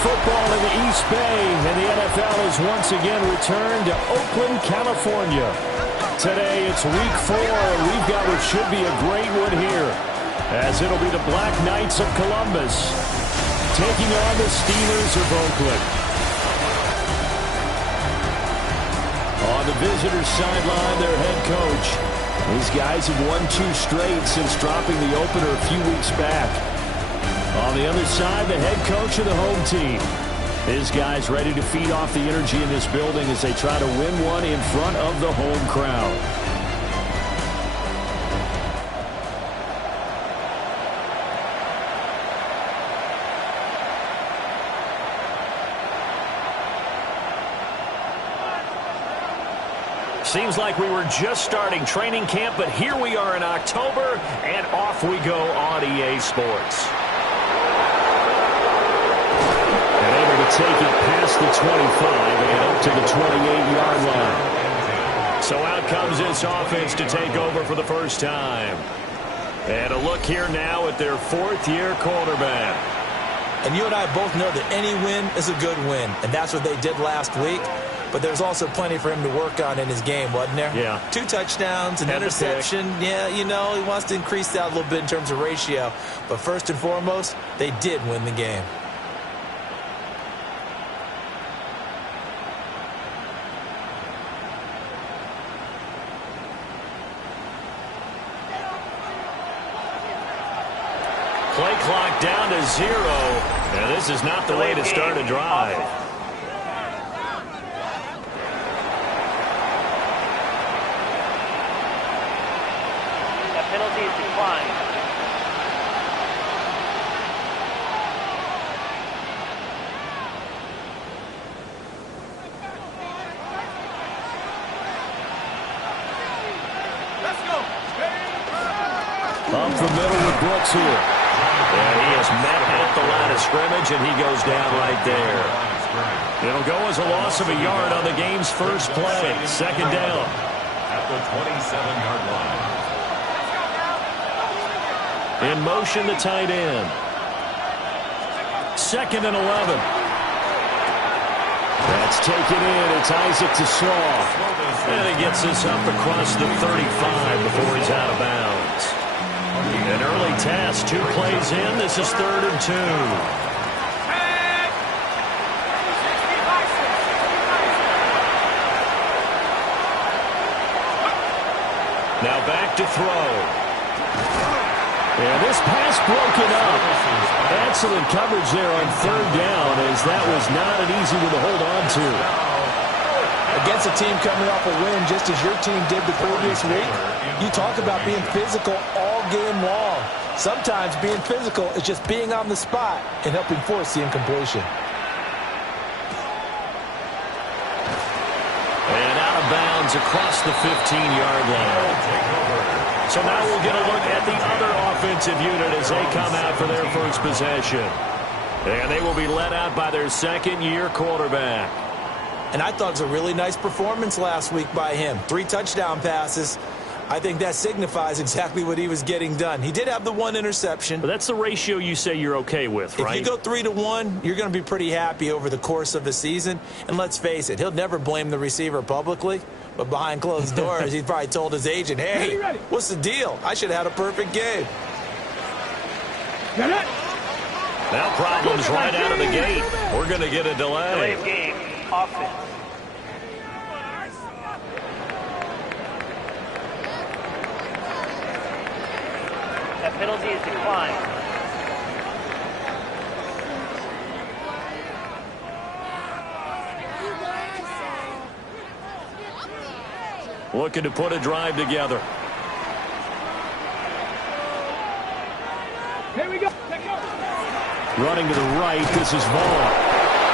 football in the East Bay, and the NFL has once again returned to Oakland, California. Today it's week 4, and we've got what should be a great one here, as it'll be the Black Knights of Columbus taking on the Steelers of Oakland. On the visitors' sideline, their head coach. These guys have won 2 straight since dropping the opener a few weeks back. On the other side, the head coach of the home team. His guys ready to feed off the energy in this building as they try to win one in front of the home crowd. Seems like we were just starting training camp, but here we are in October, and off we go on EA Sports. And able to take it past the 25 and up to the 28-yard line. So out comes this offense to take over for the first time. And a look here now at their 4th-year quarterback. And you and I both know that any win is a good win, and that's what they did last week. But there's also plenty for him to work on in his game, wasn't there? Yeah. 2 touchdowns, an interception. Yeah, you know, he wants to increase that a little bit in terms of ratio. But first and foremost, they did win the game. Play clock down to 0. Now, this is not the way to start a drive. Penalty is declined. Let's go. Up the middle with Brooks here. And he is met at the line of scrimmage, and he goes down right there. It'll go as a loss of a yard on the game's first play. Second down. At the 27-yard line. In motion, the tight end. 2nd and 11. That's taken in. It's Isaac to Slaw. And he gets us up across the 35 before he's out of bounds. An early task, 2 plays in. This is 3rd and 2. Now back to throw. And this pass broken up. Excellent coverage there on 3rd down, as that was not an easy one to hold on to. Against a team coming off a win, just as your team did the previous week, you talk about being physical all game long. Sometimes being physical is just being on the spot and helping force the incompletion. And out of bounds across the 15-yard line. So now we'll get a look at the other offensive unit as they come out for their first possession. And they will be led out by their 2nd-year quarterback. And I thought it was a really nice performance last week by him. 3 touchdown passes. I think that signifies exactly what he was getting done. He did have the 1 interception. But that's the ratio you say you're okay with, right? If you go 3-to-1, you're going to be pretty happy over the course of the season. And let's face it, he'll never blame the receiver publicly. But behind closed doors, he's probably told his agent, hey, what's the deal? I should have had a perfect game. Now problems right out of the gate. We're going to get a delay. Delay of game. Offense. That penalty is declined. Looking to put a drive together. Here we go. Running to the right, this is Vaughn.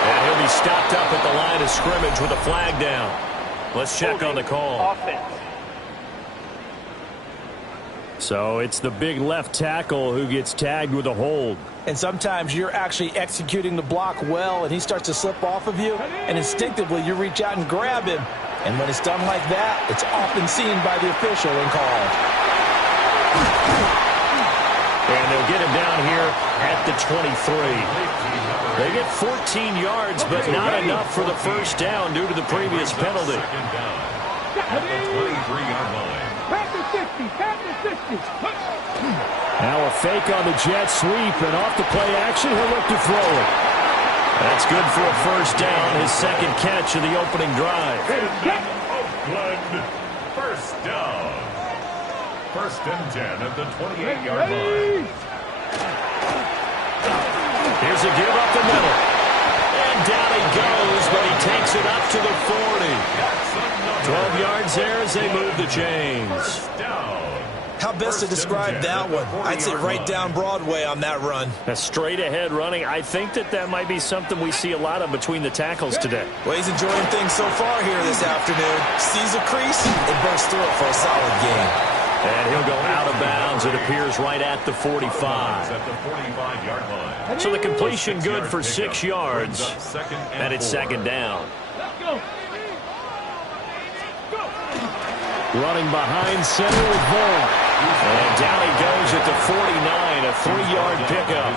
And he'll be stopped up at the line of scrimmage with a flag down. Let's check on the call. Offense. So it's the big left tackle who gets tagged with a hold. And sometimes you're actually executing the block well, and he starts to slip off of you, and instinctively you reach out and grab him. And when it's done like that, it's often seen by the official and called. And they'll get him down here at the 23. They get 14 yards, but not enough for the first down due to the previous penalty. At the 23-yard line. Now a fake on the jet sweep, and off the play action, he'll look to throw it. That's good for a first down, his second catch of the opening drive. Oakland, first down. First and 10 at the 28-yard line. Here's a give up the middle. And down he goes, but he takes it up to the 40. 12 yards there as they move the chains. How best to describe that one? I'd say right down Broadway on that run. A straight ahead running. I think that might be something we see a lot of between the tackles today. Well, he's enjoying things so far here this afternoon. Sees a crease and bursts through it for a solid gain. And he'll go out of bounds. It appears right at the 45. At the 45-yard line. So the completion good for 6 yards. And it's second down. Running behind center with Vaughn. And down he goes at the 49, a 3-yard pickup.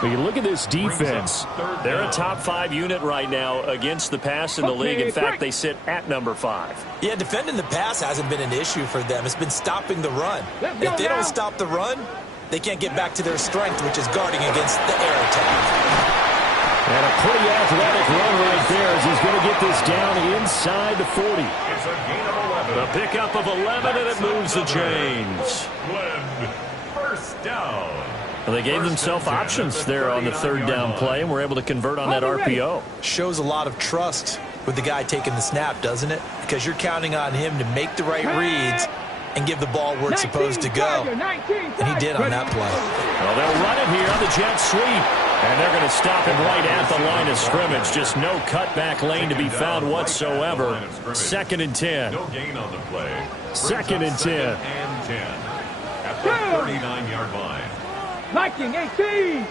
But you look at this defense. They're a top 5 unit right now against the pass in the league. In fact, they sit at number 5. Yeah, defending the pass hasn't been an issue for them. It's been stopping the run. If they don't stop the run, they can't get back to their strength, which is guarding against the air attack. And a pretty athletic run right there as he's going to get this down inside the 40. It's a gain of 11. A pickup of 11, and it moves the chains. First down. Well, they gave themselves options there on the third down play, and were able to convert on that RPO. Shows a lot of trust with the guy taking the snap, doesn't it? Because you're counting on him to make the right reads and give the ball where it's supposed to go. And he did on that play. Well, they'll run it here on the jet sweep. And they're going to stop him right at the line of scrimmage. Just no cutback lane to be found whatsoever. Second and 10. No gain on the play. Second and 10. And 10. At the 39-yard line. Liking 18.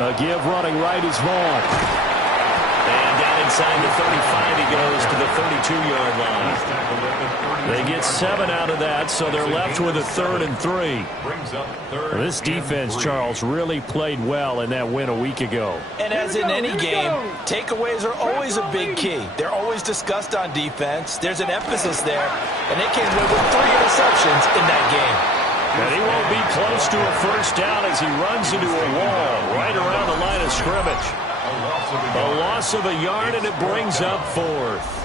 A give running right is Vaughn. And down inside the 35, he goes to the 32-yard line. They get 7 out of that, so they're left with a 3rd and 3. This defense, Charles, really played well in that win a week ago. And as in any game, takeaways are always a big key. They're always discussed on defense. There's an emphasis there, and they came away with 3 interceptions in that game. And he won't be close to a first down as he runs into a wall right around the line of scrimmage. A loss of a yard, and it brings up 4th.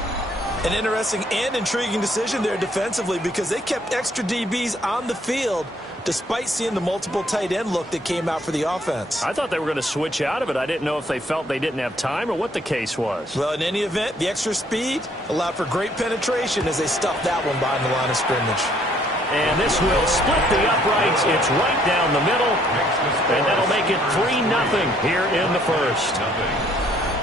An interesting and intriguing decision there defensively because they kept extra DBs on the field despite seeing the multiple tight end look that came out for the offense. I thought they were going to switch out of it. I didn't know if they felt they didn't have time or what the case was. Well, in any event, the extra speed allowed for great penetration as they stuffed that one behind the line of scrimmage. And this will split the uprights. It's right down the middle. And that'll make it 3-0 here in the first.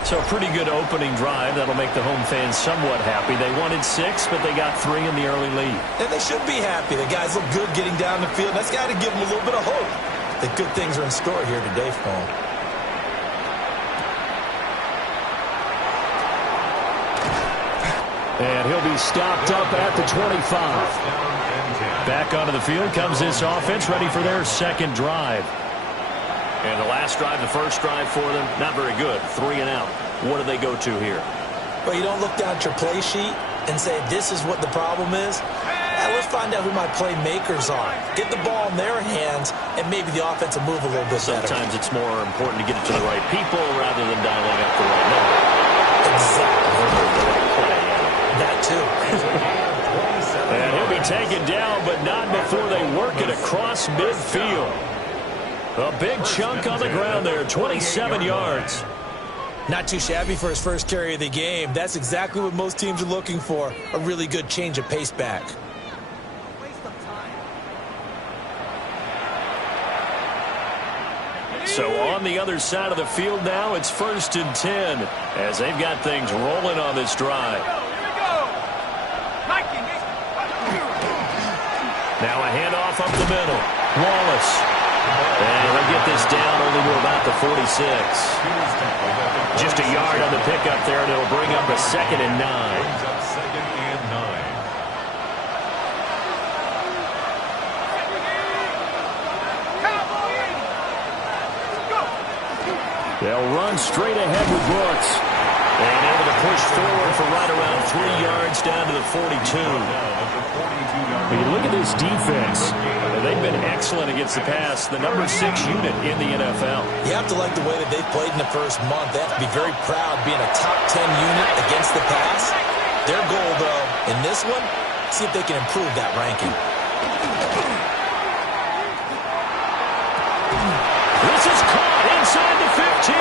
So a pretty good opening drive. That'll make the home fans somewhat happy. They wanted 6, but they got 3 in the early lead. And they should be happy. The guys look good getting down the field. That's got to give them a little bit of hope that good things are in store here today for them. And he'll be stopped up at the 25. Back onto the field comes this offense, ready for their second drive. And the last drive, the first drive for them, not very good. 3 and out. What do they go to here? Well, you don't look down at your play sheet and say, this is what the problem is. Let's find out who my playmakers are. Get the ball in their hands, and maybe the offense will move a little bit better. Sometimes it's more important to get it to the right people rather than dialing up the right number. Exactly. The right play. That, too. And he'll be taken down, but not before they work it across midfield. A big chunk on the ground there, 27 yards. Not too shabby for his first carry of the game. That's exactly what most teams are looking for, a really good change of pace back. So on the other side of the field now, it's 1st and 10 as they've got things rolling on this drive. Now a handoff up the middle. Wallace. And they'll get this down only to about the 46. Just a yard on the pickup there, and it'll bring up a 2nd and 9. They'll run straight ahead with Brooks. And able to push forward for right around 3 yards down to the 42. When you look at this defense, they've been excellent against the pass, the number 6 unit in the NFL. You have to like the way that they've played in the first month. They have to be very proud being a top 10 unit against the pass. Their goal, though, in this one, see if they can improve that ranking. This is caught inside the 15.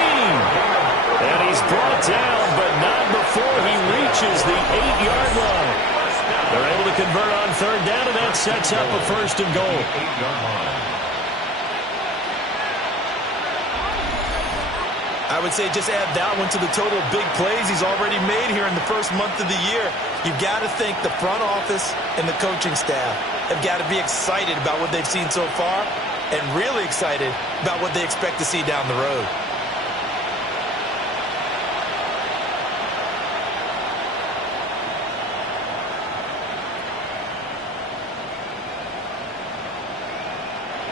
And he's brought down, but not before he reaches the 8-yard line. They're able to convert on third down, and that sets up a first and goal. I would say just add that one to the total of big plays he's already made here in the first month of the year. You've got to think the front office and the coaching staff have got to be excited about what they've seen so far and really excited about what they expect to see down the road.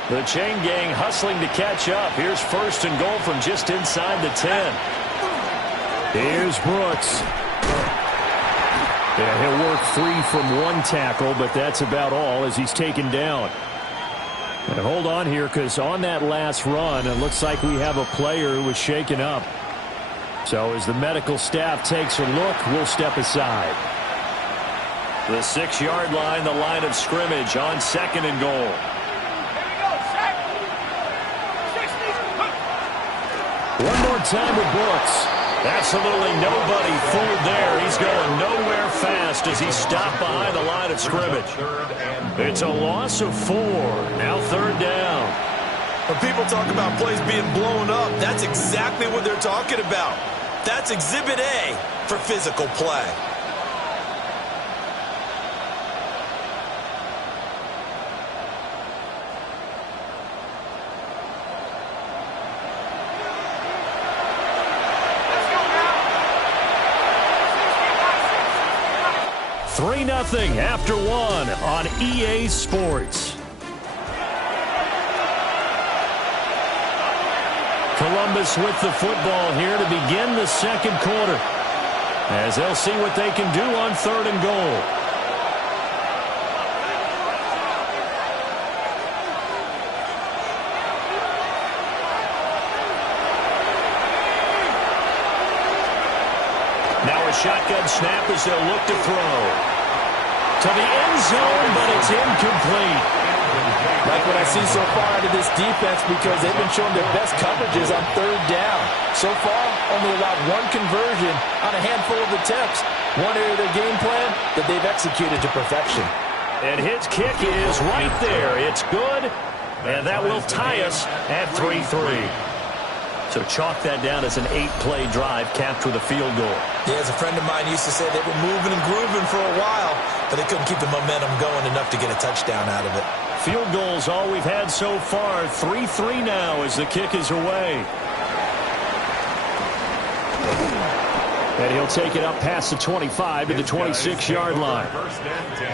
The chain gang hustling to catch up. Here's first and goal from just inside the 10. Here's Brooks. Yeah, he'll work free from one tackle, but that's about all as he's taken down. And hold on here, because on that last run, it looks like we have a player who was shaken up. So as the medical staff takes a look, we'll step aside. The 6-yard line, the line of scrimmage on second and goal. One more time with Brooks. Absolutely nobody fooled there. He's going nowhere fast as he's stopped behind the line of scrimmage. It's a loss of 4. Now third down. When people talk about plays being blown up, that's exactly what they're talking about. That's Exhibit A for physical play. Nothing after 1 on EA Sports. Columbus with the football here to begin the second quarter, as they'll see what they can do on third and goal. Now a shotgun snap as they'll look to throw. To the end zone, but it's incomplete. Like what I see so far out of this defense, because they've been showing their best coverages on third down. So far, only allowed one conversion on a handful of attempts. One area of their game plan that they've executed to perfection. And his kick is right there. It's good, and that will tie us at 3-3. So chalk that down as an 8-play drive capped with a field goal. Yeah, as a friend of mine used to say, they were moving and grooving for a while, but they couldn't keep the momentum going enough to get a touchdown out of it. Field goals all we've had so far. 3-3 now as the kick is away. And he'll take it up past the 25 to the 26-yard line.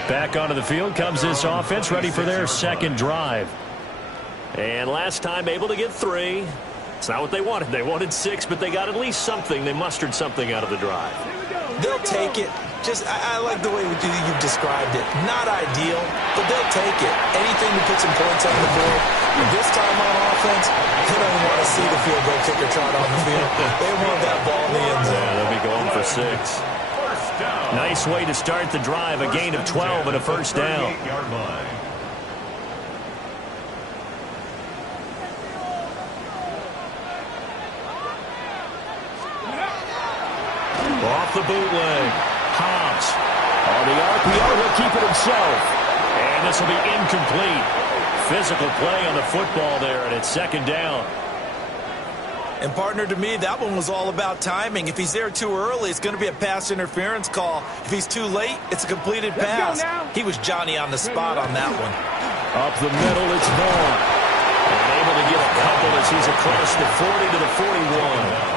Back onto the field comes this offense, ready for their second drive. And last time able to get 3. It's not what they wanted. They wanted 6, but they got at least something. They mustered something out of the drive. They'll take it. I like the way you've described it. Not ideal, but they'll take it. Anything to put some points on the board. And this time on offense, they don't want to see the field goal kicker trot on the field. They want that ball in the end zone. Yeah, they'll be going for 6. Nice way to start the drive. A gain of 12 and a first down. Off the bootleg. Hobbs. On the RPO, he'll keep it himself. And this will be incomplete. Physical play on the football there, and it's second down. And partner, to me, that one was all about timing. If he's there too early, it's going to be a pass interference call. If he's too late, it's a completed pass. He was Johnny on the spot on that one. Up the middle, it's Vaughn. And able to get a couple as he's across the 40 to the 41.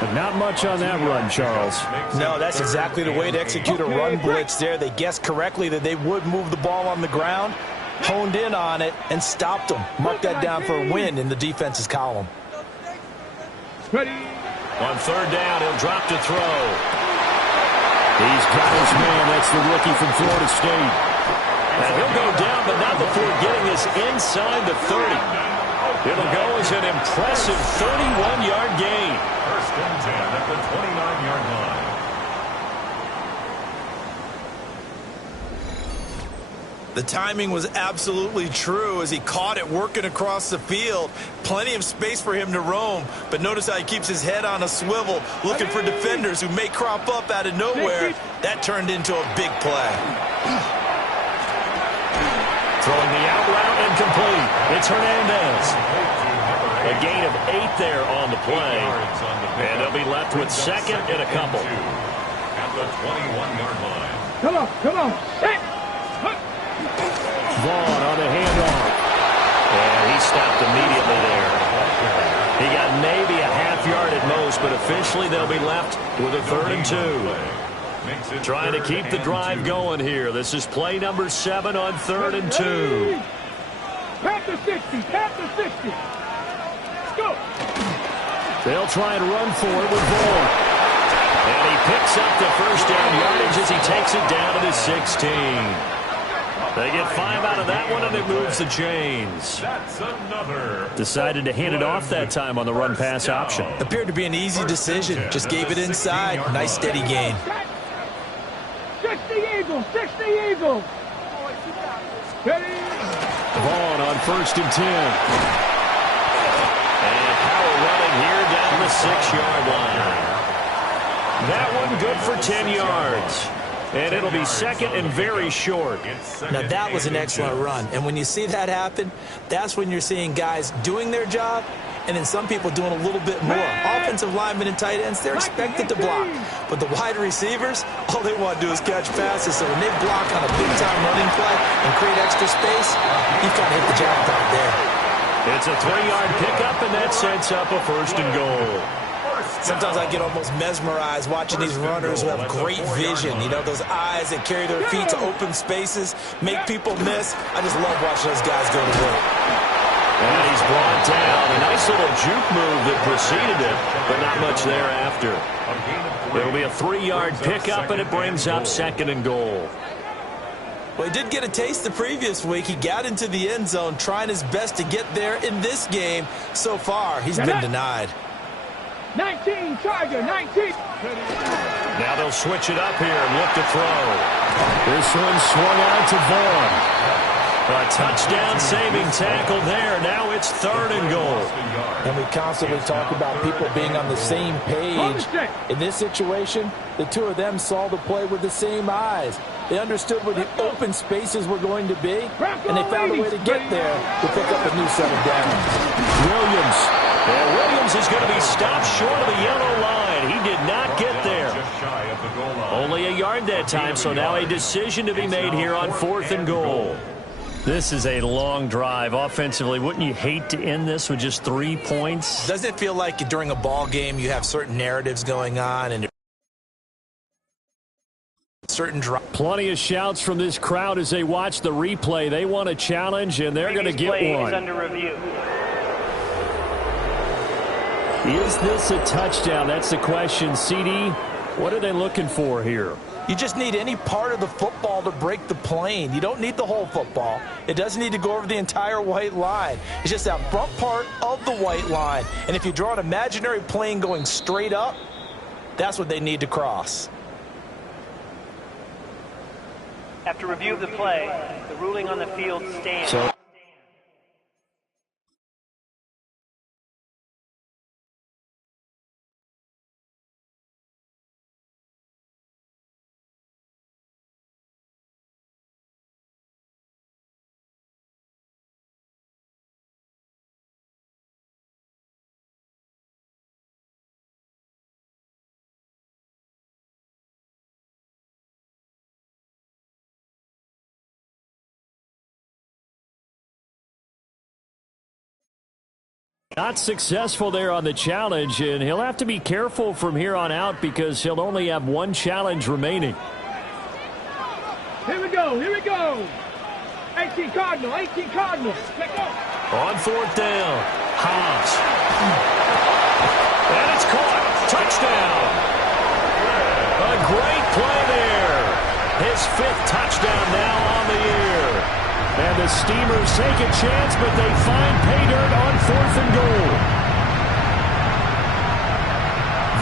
But not much on that run, Charles. No, that's exactly the way to execute a run blitz there. They guessed correctly that they would move the ball on the ground, honed in on it, and stopped them. Mark that down for a win in the defense's column. Ready. On third down, he'll drop to throw. He's got his man. That's the rookie from Florida State. And he'll go down, but not before getting this inside the 30. It'll go as an impressive 31-yard gain. First and 10 at the 29-yard line. The timing was absolutely true as he caught it working across the field. Plenty of space for him to roam, but notice how he keeps his head on a swivel, looking for defenders who may crop up out of nowhere. That turned into a big play. Throwing the out route incomplete. It's Hernandez. A gain of 8 there on the play. And they'll be left with second and a couple. At the 21-yard line. Come on. Set. Vaughn on the handoff. And he stopped immediately there. He got maybe a half yard at most, but officially they'll be left with a 3rd and 2. Trying to keep the drive going here. This is play number 7 on 3rd and 2. Tap the 60. Let's go. They'll try and run for it with Vaughn. And he picks up the first down yardage as he takes it down to the 16. They get 5 out of that one, and it moves the chains. That's another. Decided to hand it off that time on the run-pass option. Appeared to be an easy decision. Just gave it inside. Nice steady gain. 60 Eagles. Ready. Vaughn on 1st and 10. And power running here down the 6-yard line. That one good for 10 yards. And it'll be second and very short. Now, that was an excellent run. And when you see that happen, that's when you're seeing guys doing their job and then some people doing a little bit more. Offensive linemen and tight ends, they're expected to block. But the wide receivers, all they want to do is catch passes. So when they block on a big-time running play and create extra space, you've got to hit the jackpot there. It's a 3-yard pickup, and that sets up a 1st and goal. Sometimes I get almost mesmerized watching these runners who have great vision. You know, those eyes that carry their feet to open spaces, make people miss. I just love watching those guys go to work. And he's brought down. A nice little juke move that preceded it, but not much thereafter. It'll be a 3-yard pickup, and it brings up 2nd and goal. Well, he did get a taste the previous week. He got into the end zone trying his best to get there in this game. So far, he's been denied. 19, Tiger, 19. Now they'll switch it up here and look to throw. This one swung out to Vaughn. A touchdown-saving tackle there. Now it's 3rd and goal. And we constantly talk about people being on the same page. In this situation, the two of them saw the play with the same eyes. They understood where the open spaces were going to be, and they found a way to get there to pick up a new set of downs. Williams. And Williams is going to be stopped short of the yellow line. He did not get there. Only a yard that time, so now a decision to be made here on 4th and goal. This is a long drive offensively. Wouldn't you hate to end this with just 3 points? Doesn't it feel like during a ball game you have certain narratives going on and certain drive? Plenty of shouts from this crowd as they watch the replay. They want a challenge, and they're going to get one. Is under review. Is this a touchdown? That's the question. CD, what are they looking for here? You just need any part of the football to break the plane. You don't need the whole football. It doesn't need to go over the entire white line. It's just that front part of the white line. And if you draw an imaginary plane going straight up, that's what they need to cross. After review of the play, the ruling on the field stands. Not successful there on the challenge, and he'll have to be careful from here on out because he'll only have one challenge remaining. Here we go. 18 Cardinal. Let's go. On 4th down, Hobbs. And It's caught. Touchdown. A great play there. His 5th touchdown now on the year. And the Steamers take a chance, but they find pay dirt on 4th and goal.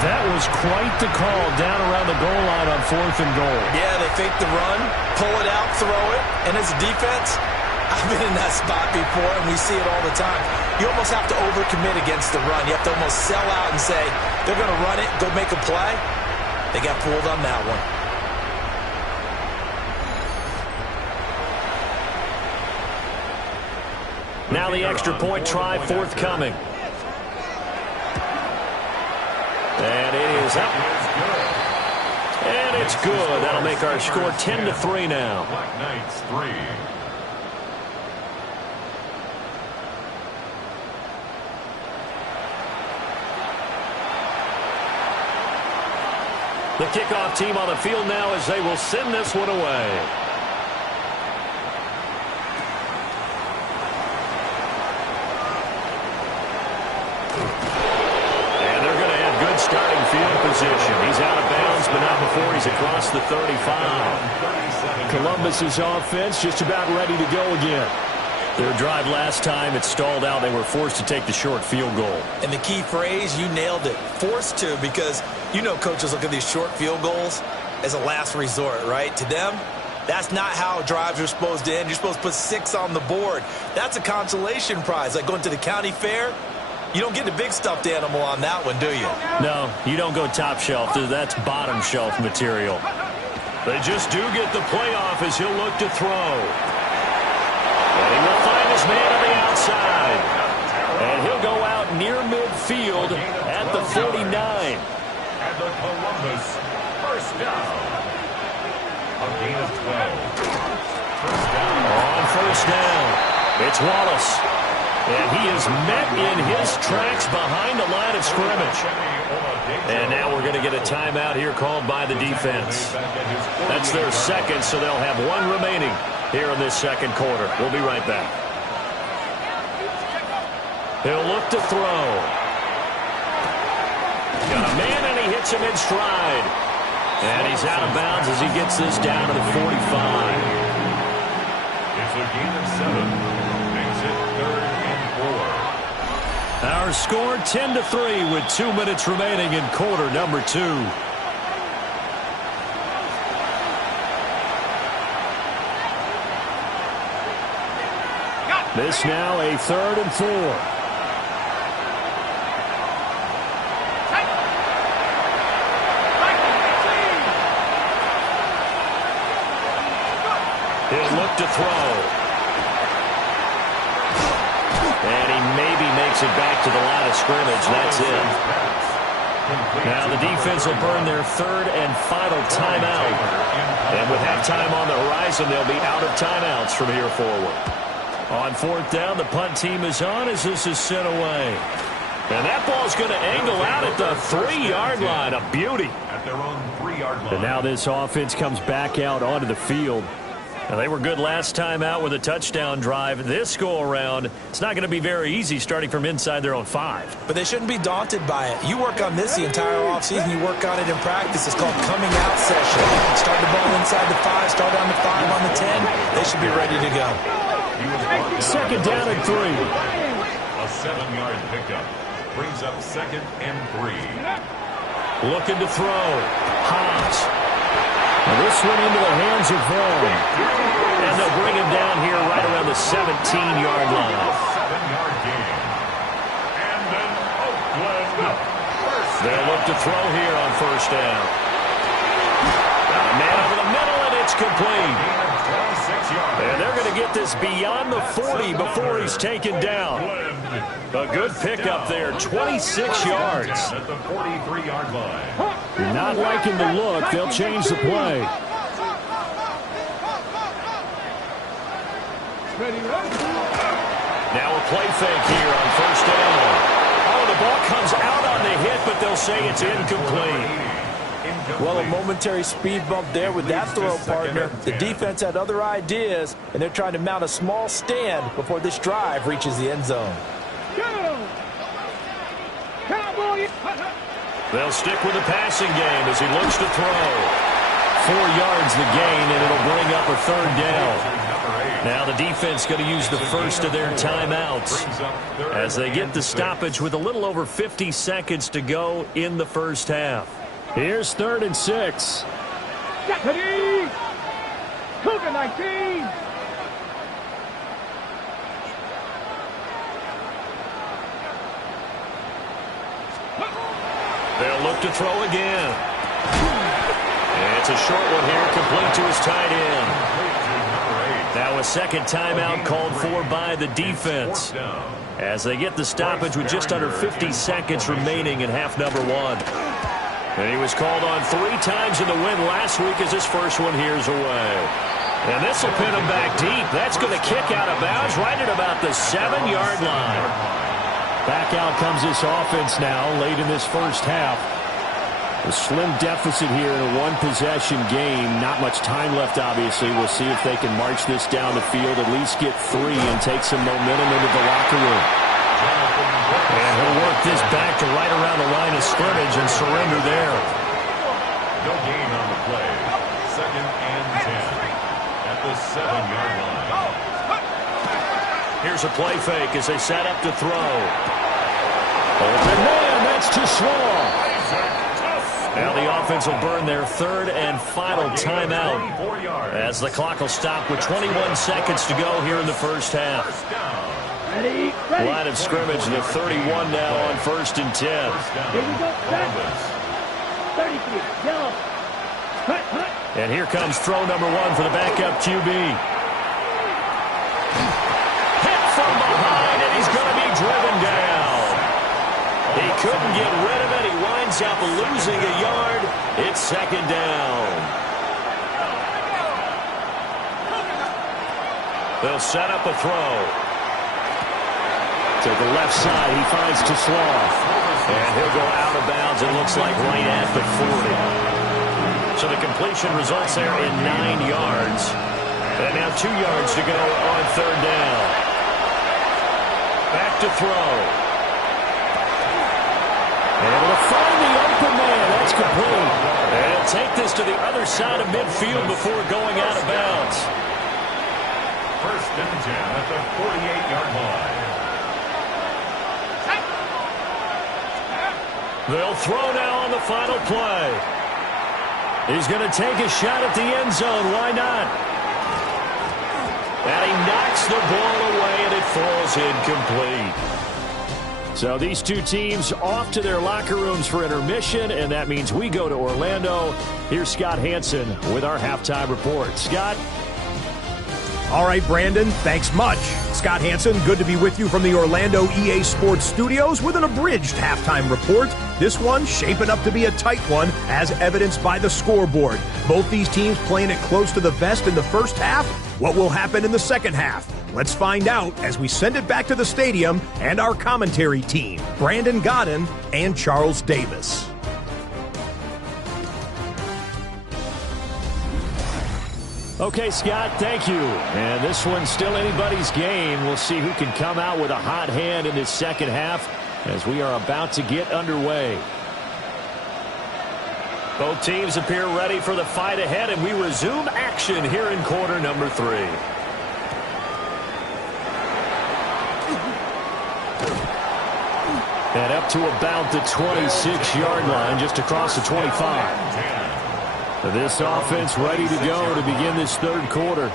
That was quite the call down around the goal line on 4th and goal. Yeah, they fake the run, pull it out, throw it. And as a defense, I've been in that spot before, and we see it all the time. You almost have to overcommit against the run. You have to almost sell out and say, they're going to run it, go make a play. They got fooled on that one. Now the extra point try forthcoming. And it is up. And it's good. That'll make our score 10-3 now. Black Knights 3. The kickoff team on the field now as they will send this one away. Starting field position. He's out of bounds, but not before he's across the 35. Columbus's offense just about ready to go again. Their drive last time, it stalled out. They were forced to take the short field goal. And the key phrase, you nailed it. Forced to, because you know coaches look at these short field goals as a last resort, right? To them, that's not how drives are supposed to end. You're supposed to put 6 on the board. That's a consolation prize. Like going to the county fair, you don't get the big stuffed animal on that one, do you? No, you don't go top shelf. That's bottom shelf material. They just do get the playoff as he'll look to throw. And he will find his man on the outside. And he'll go out near midfield at the 49. And the Columbus first down. A gain of 12. First down. On first down, it's Wallace. And he is met in his tracks behind the line of scrimmage. And now we're going to get a timeout here called by the defense. That's their second, so they'll have 1 remaining here in this second quarter. We'll be right back. He'll look to throw. Got a man, and he hits him in stride. And he's out of bounds as he gets this down to the 45. It's a gain of 7. Makes it 3rd and 4. Our score 10-3 with 2 minutes remaining in quarter number 2. This now a 3rd and 4. He'll look to throw. And he maybe makes it back to the line of scrimmage. That's it. Now the defense will burn their 3rd and final timeout. And with halftime on the horizon, they'll be out of timeouts from here forward. On 4th down, the punt team is on as this is sent away. And that ball's going to angle out at the 3-yard line. A beauty. At their own 3-yard line. And now this offense comes back out onto the field. Now, they were good last time out with a touchdown drive. This go-around, it's not going to be very easy starting from inside their own 5. But they shouldn't be daunted by it. You work on this the entire offseason. You work on it in practice. It's called coming out session. Start the ball inside the 5, start on the 5, on the 10. They should be ready to go. Second down and 3. A 7-yard pickup brings up 2nd and 3. Looking to throw. Hobbs. And this one into the hands of Vaughn. And they'll bring him down here right around the 17-yard line. 7-yard gain. And then Oakland. They'll look to throw here on first down. Got a man over the middle, and it's complete. And they're going to get this beyond the 40 before he's taken down. A good pickup there, 26 yards. At the 43-yard line. Not liking the look, they'll change the play. Now a play fake here on first down. Oh, the ball comes out on the hit, but they'll say it's incomplete. Well, a momentary speed bump there with that throw, partner. The defense had other ideas, and they're trying to mount a small stand before this drive reaches the end zone. Cowboy! They'll stick with the passing game as he looks to throw. 4 yards the gain, and it'll bring up a third down. Now the defense going to use the first of their timeouts as they get the stoppage with a little over 50 seconds to go in the first half. Here's 3rd and 6. Ready. Cougar 19. They'll look to throw again. And it's a short one here, complete to his tight end. Now a second timeout called for by the defense as they get the stoppage with just under 50 seconds remaining in half number 1. And he was called on 3 times in the win last week as his first one here's away. And this will pin him back deep. That's going to kick out of bounds right at about the 7-yard line. Back out comes this offense now late in this first half. A slim deficit here in a 1-possession game. Not much time left, obviously. We'll see if they can march this down the field, at least get 3 and take some momentum into the locker room. And he'll work this back to right around the line of scrimmage and surrender there. No gain on the play. 2nd and 10 at the 7-yard line. Here's a play fake as they set up to throw. Open man, that's too slow. Now the offense will burn their 3rd and final timeout as the clock will stop with 21 seconds to go here in the first half. Ready. Line of scrimmage, the 31 now on 1st and 10. Here we go. 33. Yellow. Hut. And here comes throw number 1 for the backup QB. Hit from behind, and he's going to be driven down. He couldn't get rid of it. He winds up losing a yard. It's 2nd down. They'll set up a throw. To the left side, he finds Tesloff. And he'll go out of bounds, it looks like right at the 40. So the completion results there in 9 yards. And now 2 yards to go on 3rd down. Back to throw. Able to find the open man. That's complete. And he'll take this to the other side of midfield before going out of bounds. 1st and 10 at the 48-yard line. They'll throw now on the final play. He's going to take a shot at the end zone. Why not? And he knocks the ball away, and it falls incomplete. So these two teams off to their locker rooms for intermission, and that means we go to Orlando. Here's Scott Hansen with our halftime report. Scott? All right, Brandon, thanks much. Scott Hansen, good to be with you from the Orlando EA Sports Studios with an abridged halftime report. This one shaping up to be a tight one, as evidenced by the scoreboard. Both these teams playing it close to the vest in the first half. What will happen in the second half? Let's find out as we send it back to the stadium and our commentary team, Brandon Godden and Charles Davis. Okay, Scott, thank you. And this one's still anybody's game. We'll see who can come out with a hot hand in this second half as we are about to get underway. Both teams appear ready for the fight ahead, and we resume action here in quarter number 3. And up to about the 26-yard line, just across the 25. This offense ready to go to begin this 3rd quarter.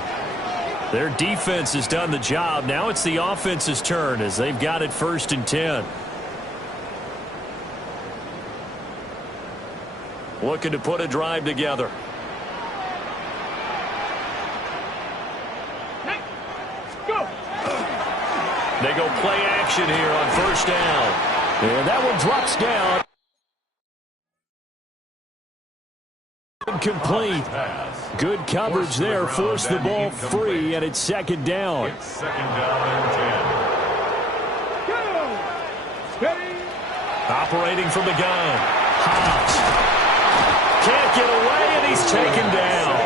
Their defense has done the job. Now it's the offense's turn as they've got it 1st and 10. Looking to put a drive together. Go. They go play action here on 1st down. And that one drops down. Incomplete. Good coverage there. Forced the ball free, and it's 2nd down. It's 2nd down and 10. Go. Steady. Operating from the gun. Hobbs. Can't get away, and he's taken down.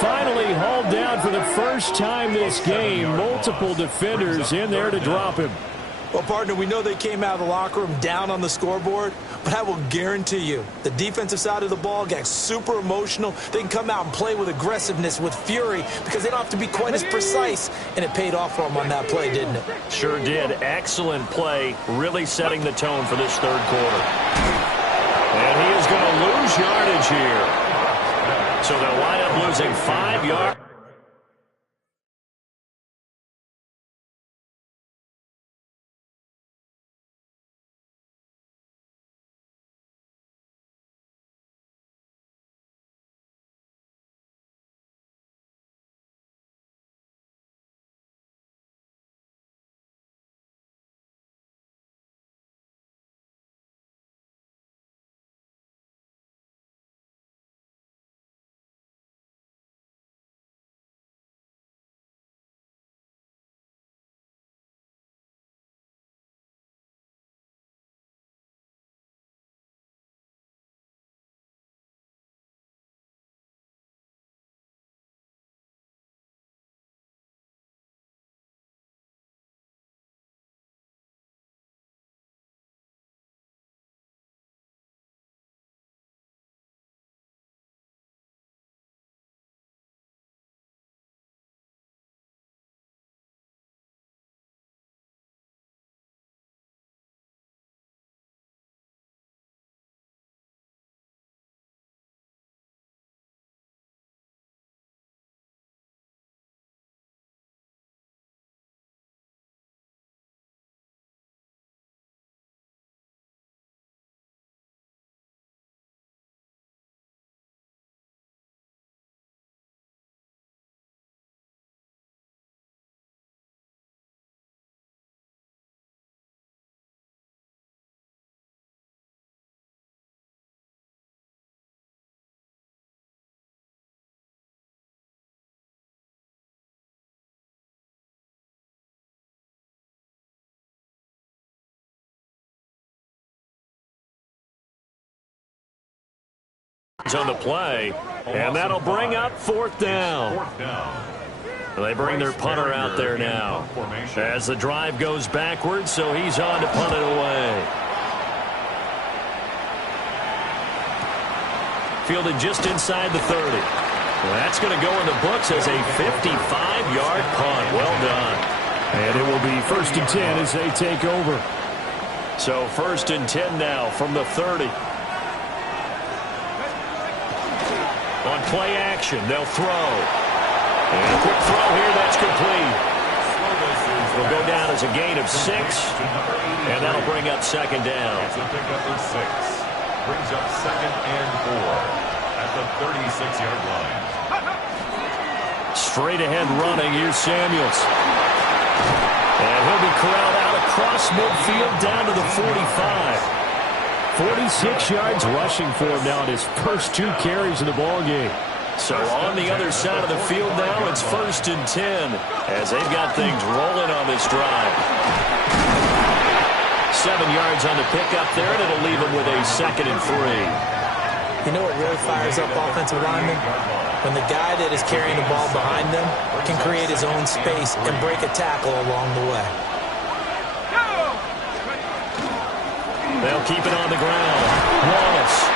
Finally hauled down for the first time this game. Multiple defenders in there to drop him. Well, partner, we know they came out of the locker room down on the scoreboard, but I will guarantee you the defensive side of the ball got super emotional. They can come out and play with aggressiveness, with fury, because they don't have to be quite as precise, and it paid off for them on that play, didn't it? Sure did. Excellent play, really setting the tone for this third quarter. And he is going to lose yardage here. So they'll wind up losing 5 yards. On the play, and that'll bring up 4th down. They bring their punter out there now as the drive goes backwards, so he's on to punt it away. Fielded just inside the 30. Well, that's going to go in the books as a 55-yard punt. Well done. And it will be 1st and 10 as they take over. So 1st and 10 now from the 30. On play action, they'll throw. And a quick throw here, that's complete. Will go down as a gain of 6, and that'll bring up 2nd down. It's a pickup of 6. Brings up 2nd and 4 at the 36-yard line. Straight ahead running, here's Samuels. And he'll be corralled out across midfield down to the 45. 46 yards rushing for him now in his first 2 carries of the ballgame. So on the other side of the field now, it's 1st and 10 as they've got things rolling on this drive. 7 yards on the pickup there, and it'll leave them with a 2nd and 3. You know what really fires up offensive linemen? When the guy that is carrying the ball behind them can create his own space and break a tackle along the way. They'll keep it on the ground. Wallace.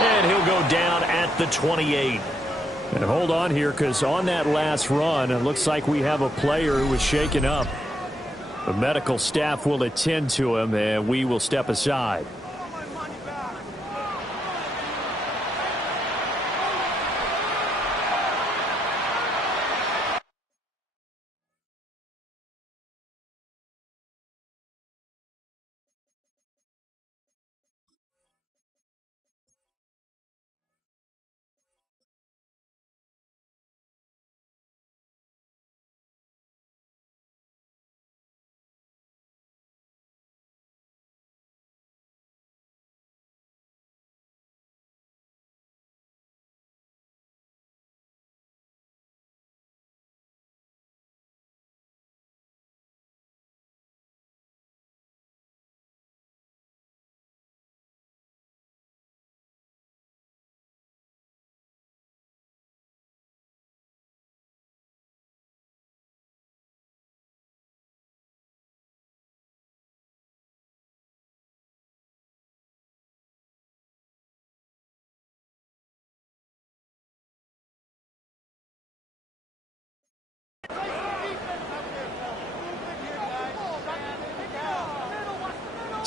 And he'll go down at the 28. And hold on here, because on that last run, it looks like we have a player who was shaken up. The medical staff will attend to him, and we will step aside.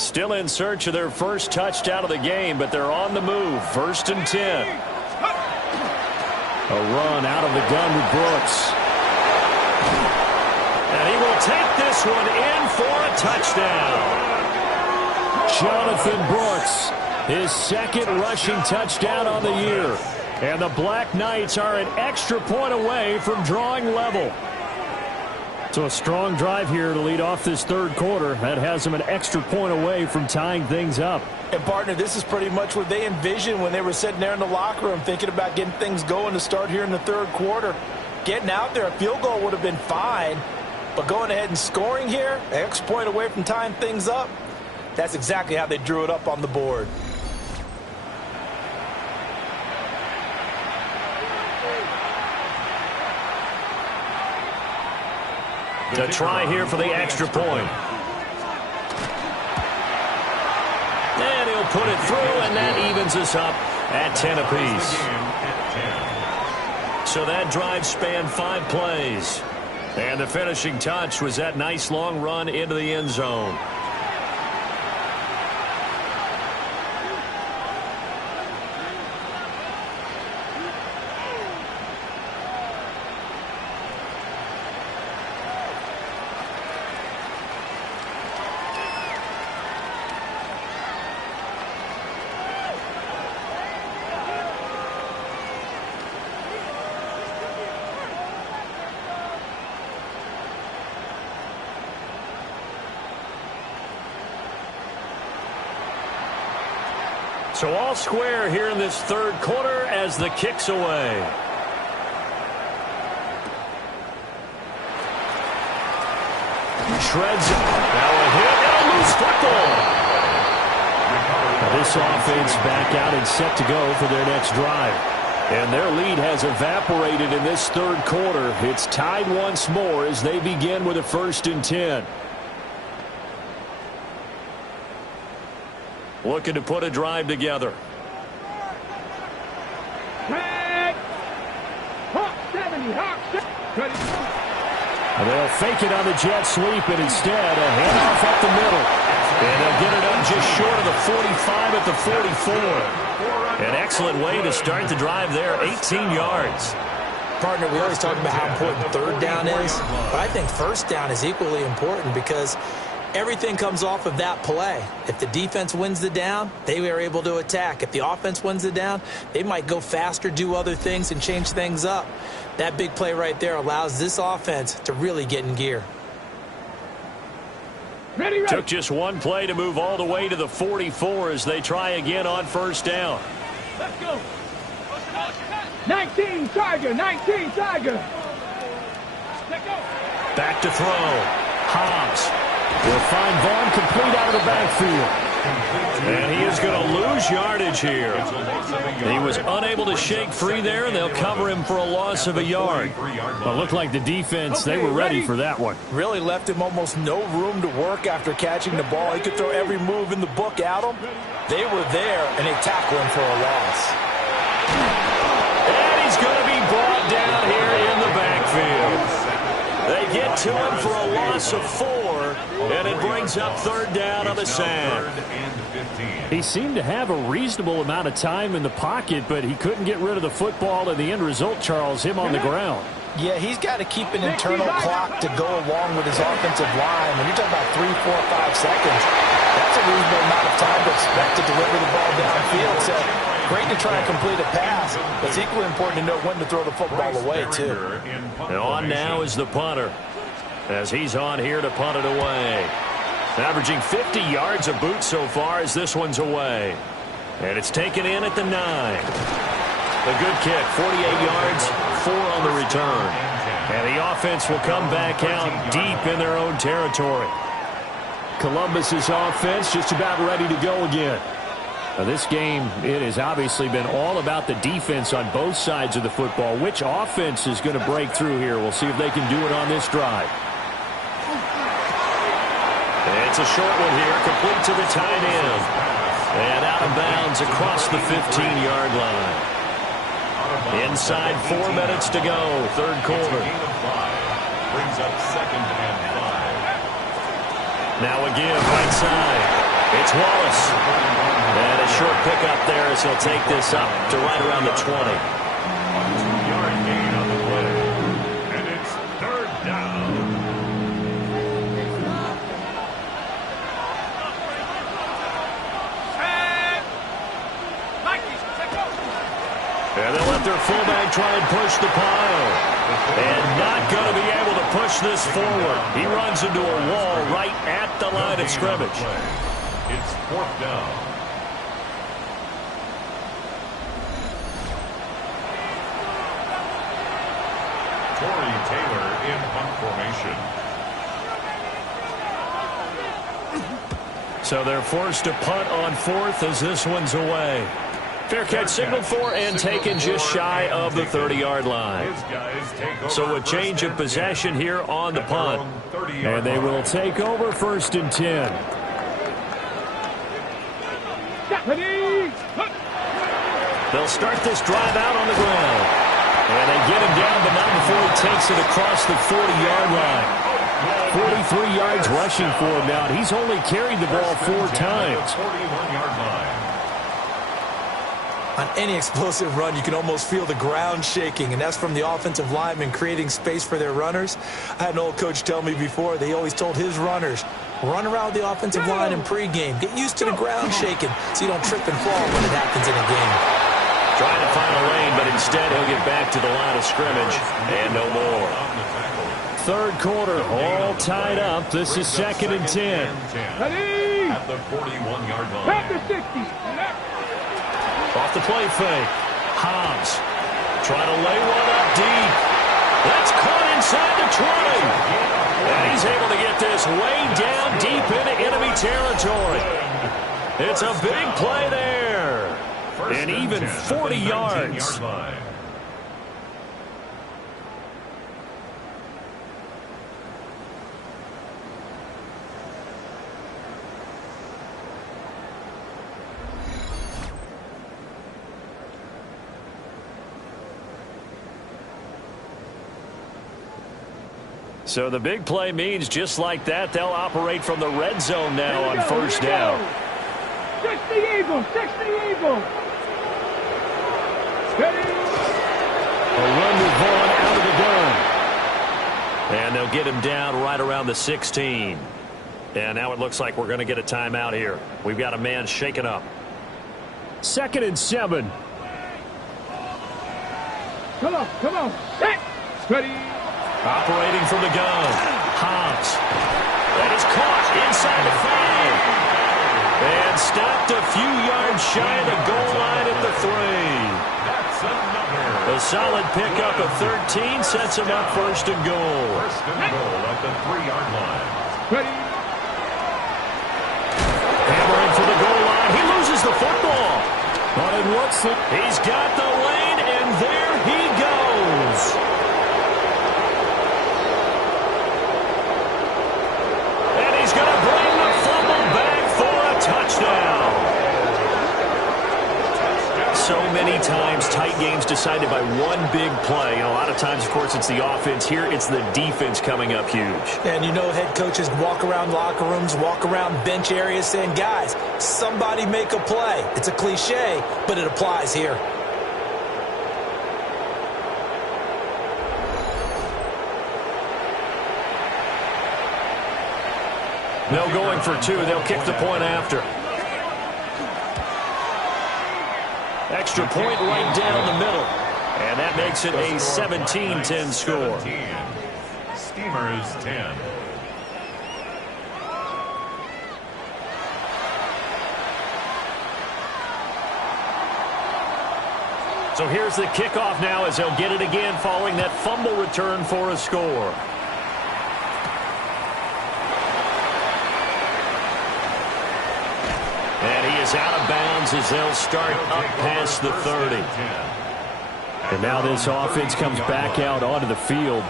Still in search of their first touchdown of the game, but they're on the move. 1st and 10. A run out of the gun with Brooks. And he will take this one in for a touchdown. Jonathan Brooks, his second rushing touchdown on the year. And the Black Knights are an extra point away from drawing level. So a strong drive here to lead off this third quarter. That has them an extra point away from tying things up. And, partner, this is pretty much what they envisioned when they were sitting there in the locker room thinking about getting things going to start here in the third quarter. Getting out there, a field goal would have been fine. But going ahead and scoring here, an extra point away from tying things up, that's exactly how they drew it up on the board. To try here for the extra point. And he'll put it through, and that evens us up at 10 apiece. So that drive spanned 5 plays. And the finishing touch was that nice long run into the end zone. So all square here in this third quarter as the kick's away. Shreds it. Now a hit and a loose football. This offense back out and set to go for their next drive. And their lead has evaporated in this third quarter. It's tied once more as they begin with a 1st and 10. Looking to put a drive together. They'll fake it on the jet sweep, and instead a handoff up the middle. And they'll get it up just short of the 45 at the 44. An excellent way to start the drive there, 18 yards. Partner, we always talk about how important third down is, but I think first down is equally important because everything comes off of that play. If the defense wins the down, they are able to attack. If the offense wins the down, they might go faster, do other things, and change things up. That big play right there allows this offense to really get in gear. Ready. Took just one play to move all the way to the 44 as they try again on 1st down. Let's go. 19 Tiger, 19 Tiger. Let's go. Back to throw. Hobbs will find Vaughn complete out of the backfield. And he is going to lose yardage here. He was unable to shake free there, and they'll cover him for a loss of a yard. Well, it looked like the defense, they were ready for that one. Really left him almost no room to work after catching the ball. He could throw every move in the book at him. They were there, and they tackled him for a loss. And he's going to be brought down here in the backfield. They get to him for a loss of 4, and it brings up 3rd down on the sand. He seemed to have a reasonable amount of time in the pocket, but he couldn't get rid of the football, and the end result, Charles, him on the ground. Yeah, he's got to keep an internal clock to go along with his offensive line. When you're talking about 3, 4, 5 seconds, that's a reasonable amount of time to expect to deliver the ball downfield. So great to try and complete a pass, but it's equally important to know when to throw the football away, too. And on now is the punter, as he's on here to punt it away. Averaging 50 yards a boot so far as this one's away. And it's taken in at the 9. A good kick, 48 yards, 4 on the return. And the offense will come back out deep in their own territory. Columbus's offense just about ready to go again. Now this game, it has obviously been all about the defense on both sides of the football. Which offense is going to break through here? We'll see if they can do it on this drive. It's a short one here, complete to the tight end. And out of bounds across the 15-yard line. Inside 4 minutes to go, third quarter. Brings up 2nd and 5. Now again, right side. It's Wallace. And a short pickup there as he'll take this up to right around the 20. 2-yard gain on the play. And it's third down. And they'll let their fullback try and push the pile. And not going to be able to push this forward. He runs into a wall right at the line of scrimmage. It's fourth down. Torrey Taylor in punt formation. So they're forced to punt on fourth as this one's away. Fair catch signaled for and taken just shy of the 30-yard line. So a change of possession here on the punt. And they will take over 1st and 10. They'll start this drive out on the ground. And they get him down, but not before he takes it across the 40-yard line. 43 yards rushing for him now. He's only carried the ball 4 times. 41-yard line. On any explosive run, you can almost feel the ground shaking, and that's from the offensive linemen creating space for their runners. I had an old coach tell me before, they always told his runners, run around the offensive line in pregame. Get used to the ground shaking so you don't trip and fall when it happens in a game. Trying to find a lane, but instead he'll get back to the line of scrimmage and no more. 3rd quarter, all tied up. This is 2nd and 10. At the 41-yard line. Back to 60. Off the play fake. Hobbs trying to lay one up deep. That's caught inside the 20. And he's able to get this way down deep into enemy territory. It's a big play there. And even 40 yards. So the big play means just like that, they'll operate from the red zone now on 1st down. 60 Eagles, 60 Eagles. A run with Vaughn out of the gun. And they'll get him down right around the 16. And now it looks like we're going to get a timeout here. We've got a man shaken up. 2nd and 7. Come on. Set. Ready. Operating from the gun. Hobbs. That is caught inside the 5. And stopped a few yards shy of the goal line at the 3. That's another. A solid pickup of 13 sets him up 1st and goal. 1st and goal at the 3-yard line. Ready. Hammering for the goal line. He loses the football. But it looks it. He's got the lane, and there he goes. He's going to bring the fumble back for a touchdown. So many times, tight games decided by one big play. And a lot of times, of course, it's the offense. Here, it's the defense coming up huge. And you know head coaches walk around locker rooms, walk around bench areas saying, guys, somebody make a play. It's a cliche, but it applies here. No going for 2. They'll kick the point after. Extra point right down the middle. And that makes it a 17-10 score. Steamers 10. So here's the kickoff now as they'll get it again following that fumble return for a score. And he is out of bounds as they'll start up past the 30. And now this offense comes back out onto the field.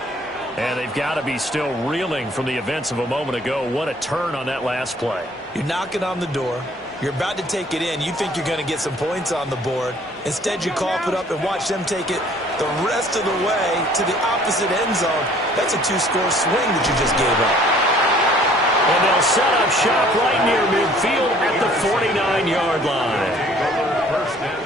And they've got to be still reeling from the events of a moment ago. What a turn on that last play. You're knocking on the door. You're about to take it in. You think you're going to get some points on the board. Instead, you cough it up and watch them take it the rest of the way to the opposite end zone. That's a 2-score swing that you just gave up. And they'll set up shop right near midfield at the 49-yard line.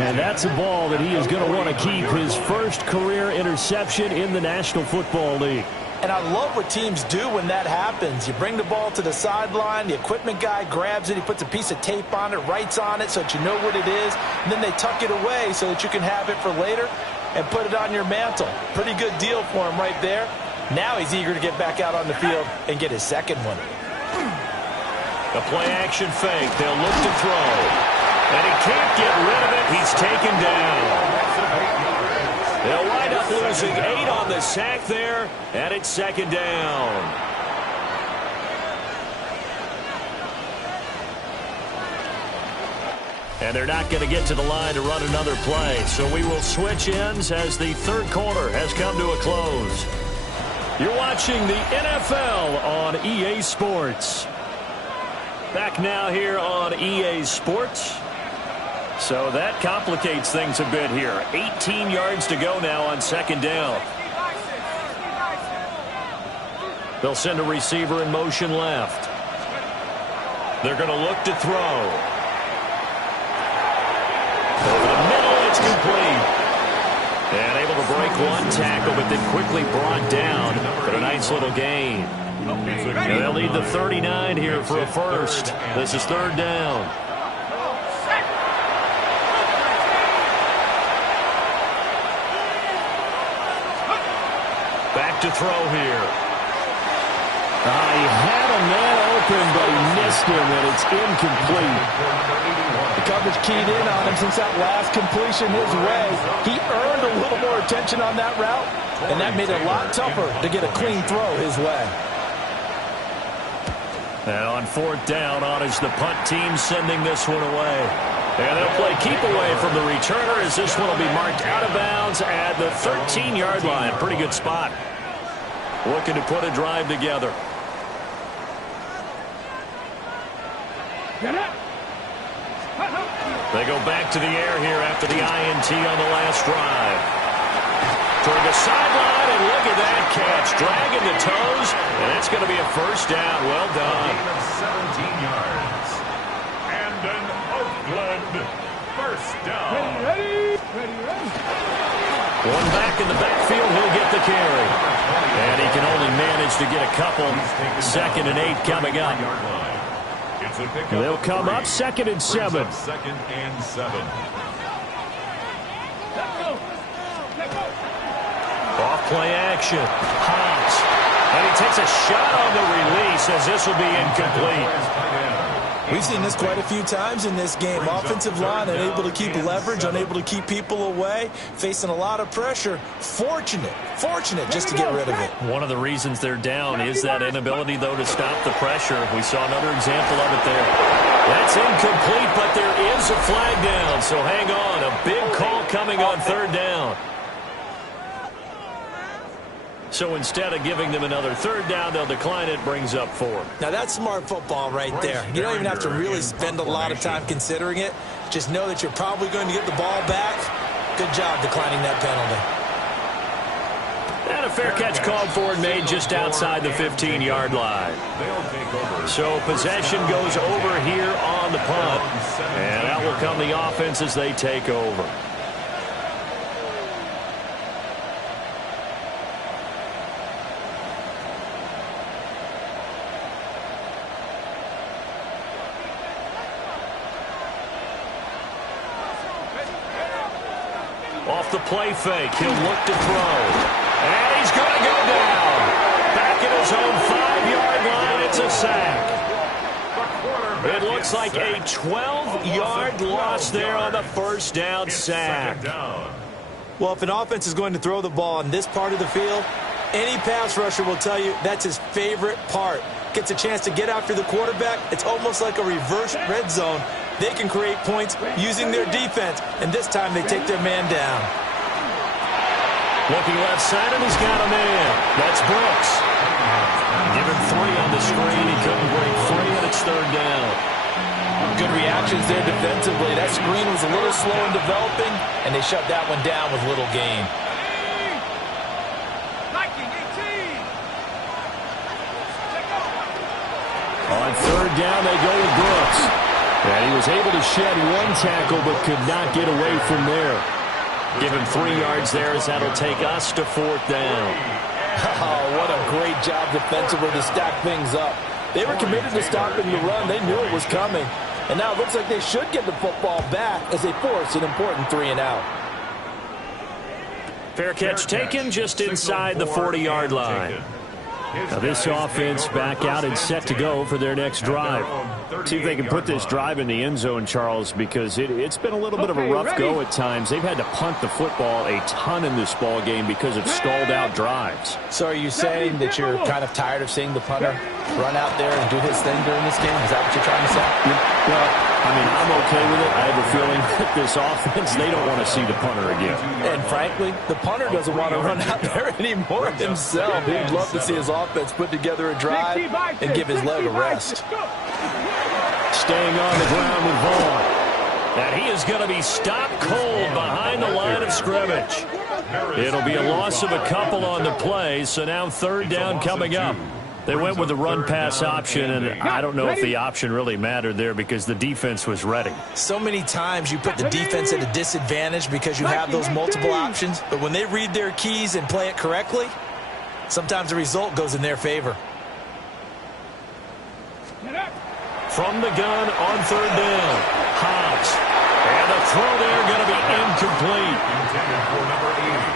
And that's a ball that he is going to want to keep, his first career interception in the National Football League. And I love what teams do when that happens. You bring the ball to the sideline, the equipment guy grabs it, he puts a piece of tape on it, writes on it so that you know what it is, and then they tuck it away so that you can have it for later and put it on your mantle. Pretty good deal for him right there. Now he's eager to get back out on the field and get his second one. The play-action fake. They'll look to throw. And he can't get rid of it. He's taken down. They'll wind up losing 8 on the sack there, and it's second down. And they're not going to get to the line to run another play, so we will switch ends as the third quarter has come to a close. You're watching the NFL on EA Sports. Back now here on EA Sports. So that complicates things a bit here. 18 yards to go now on second down. They'll send a receiver in motion left. They're going to look to throw. Over the middle, it's complete. And able to break one tackle, but then quickly brought down for a nice little gain. And they'll need the 39 here for a first. This is third down. Back to throw here. He had a man open, but he missed him, and it's incomplete. The coverage keyed in on him since that last completion his way. He earned a little more attention on that route, and that made it a lot tougher to get a clean throw his way. And on fourth down, on is the punt team sending this one away. And they'll play keep away from the returner as this one will be marked out of bounds at the 13-yard line. Pretty good spot. Looking to put a drive together. They go back to the air here after the INT on the last drive. Toward the sideline, and look at that catch. Dragging the toes, and that's going to be a first down. Well done. 17 yards. And an Oakland first down. Ready. One back in the backfield, he'll get the carry. And he can only manage to get a couple. Second and 8 coming up. They'll come up second and 7. Second and 7. Off play action. Hobbs. And he takes a shot on the release as this will be incomplete. We've seen this quite a few times in this game. Offensive line unable to keep leverage, unable to keep people away, facing a lot of pressure. Fortunate just to get rid of it. One of the reasons they're down is that inability, though, to stop the pressure. We saw another example of it there. That's incomplete, but there is a flag down, so hang on. A big call coming on third down. So instead of giving them another third down, they'll decline it, brings up 4. Now that's smart football right there. You don't even have to really spend a lot of time considering it. Just know that you're probably going to get the ball back. Good job declining that penalty. And a fair catch called for and made just outside the 15-yard line. So possession goes over here on the punt. And out will come the offense as they take over. Off the play fake, he'll look to throw. And he's going to go down. Back at his own 5-yard line, it's a sack. It looks like a 12-yard loss there on the first down sack. Well, if an offense is going to throw the ball on this part of the field, any pass rusher will tell you that's his favorite part. Gets a chance to get after the quarterback. It's almost like a reverse red zone. They can create points using their defense, and this time they take their man down. Looking left side, and he's got a man. That's Brooks. Give him 3 on the screen. He couldn't break free, and it's third down. Good reactions there defensively. That screen was a little slow in developing, and they shut that one down with little gain. On third down, they go with Brooks. And he was able to shed one tackle but could not get away from there. Give him 3 yards there as that'll take us to 4th down. Oh, what a great job defensively to stack things up. They were committed to stopping the run. They knew it was coming. And now it looks like they should get the football back as they force an important 3-and-out. Fair catch taken just inside the 40-yard line. Now this offense back out and set to go for their next drive. See if they can put this drive in the end zone, Charles, because it's been a little bit of a rough go at times. They've had to punt the football a ton in this ball game because of stalled out drives. So are you saying that you're kind of tired of seeing the punter run out there and do his thing during this game? Is that what you're trying to say? Well, I mean, I'm okay with it. I have a feeling that this offense, they don't want to see the punter again. And frankly, the punter doesn't want to run out there anymore himself. He'd love to see his offense put together a drive and give his leg a rest. Staying on the ground with Vaughn. And he is going to be stopped cold behind the line of scrimmage. It'll be a loss of a couple on the play, so now 3rd down coming up. They went with the run-pass option, and I don't know if the option really mattered there because the defense was ready. So many times you put the defense at a disadvantage because you have those multiple options, but when they read their keys and play it correctly, sometimes the result goes in their favor. From the gun on 3rd down, Hobbs. And the throw there going to be incomplete.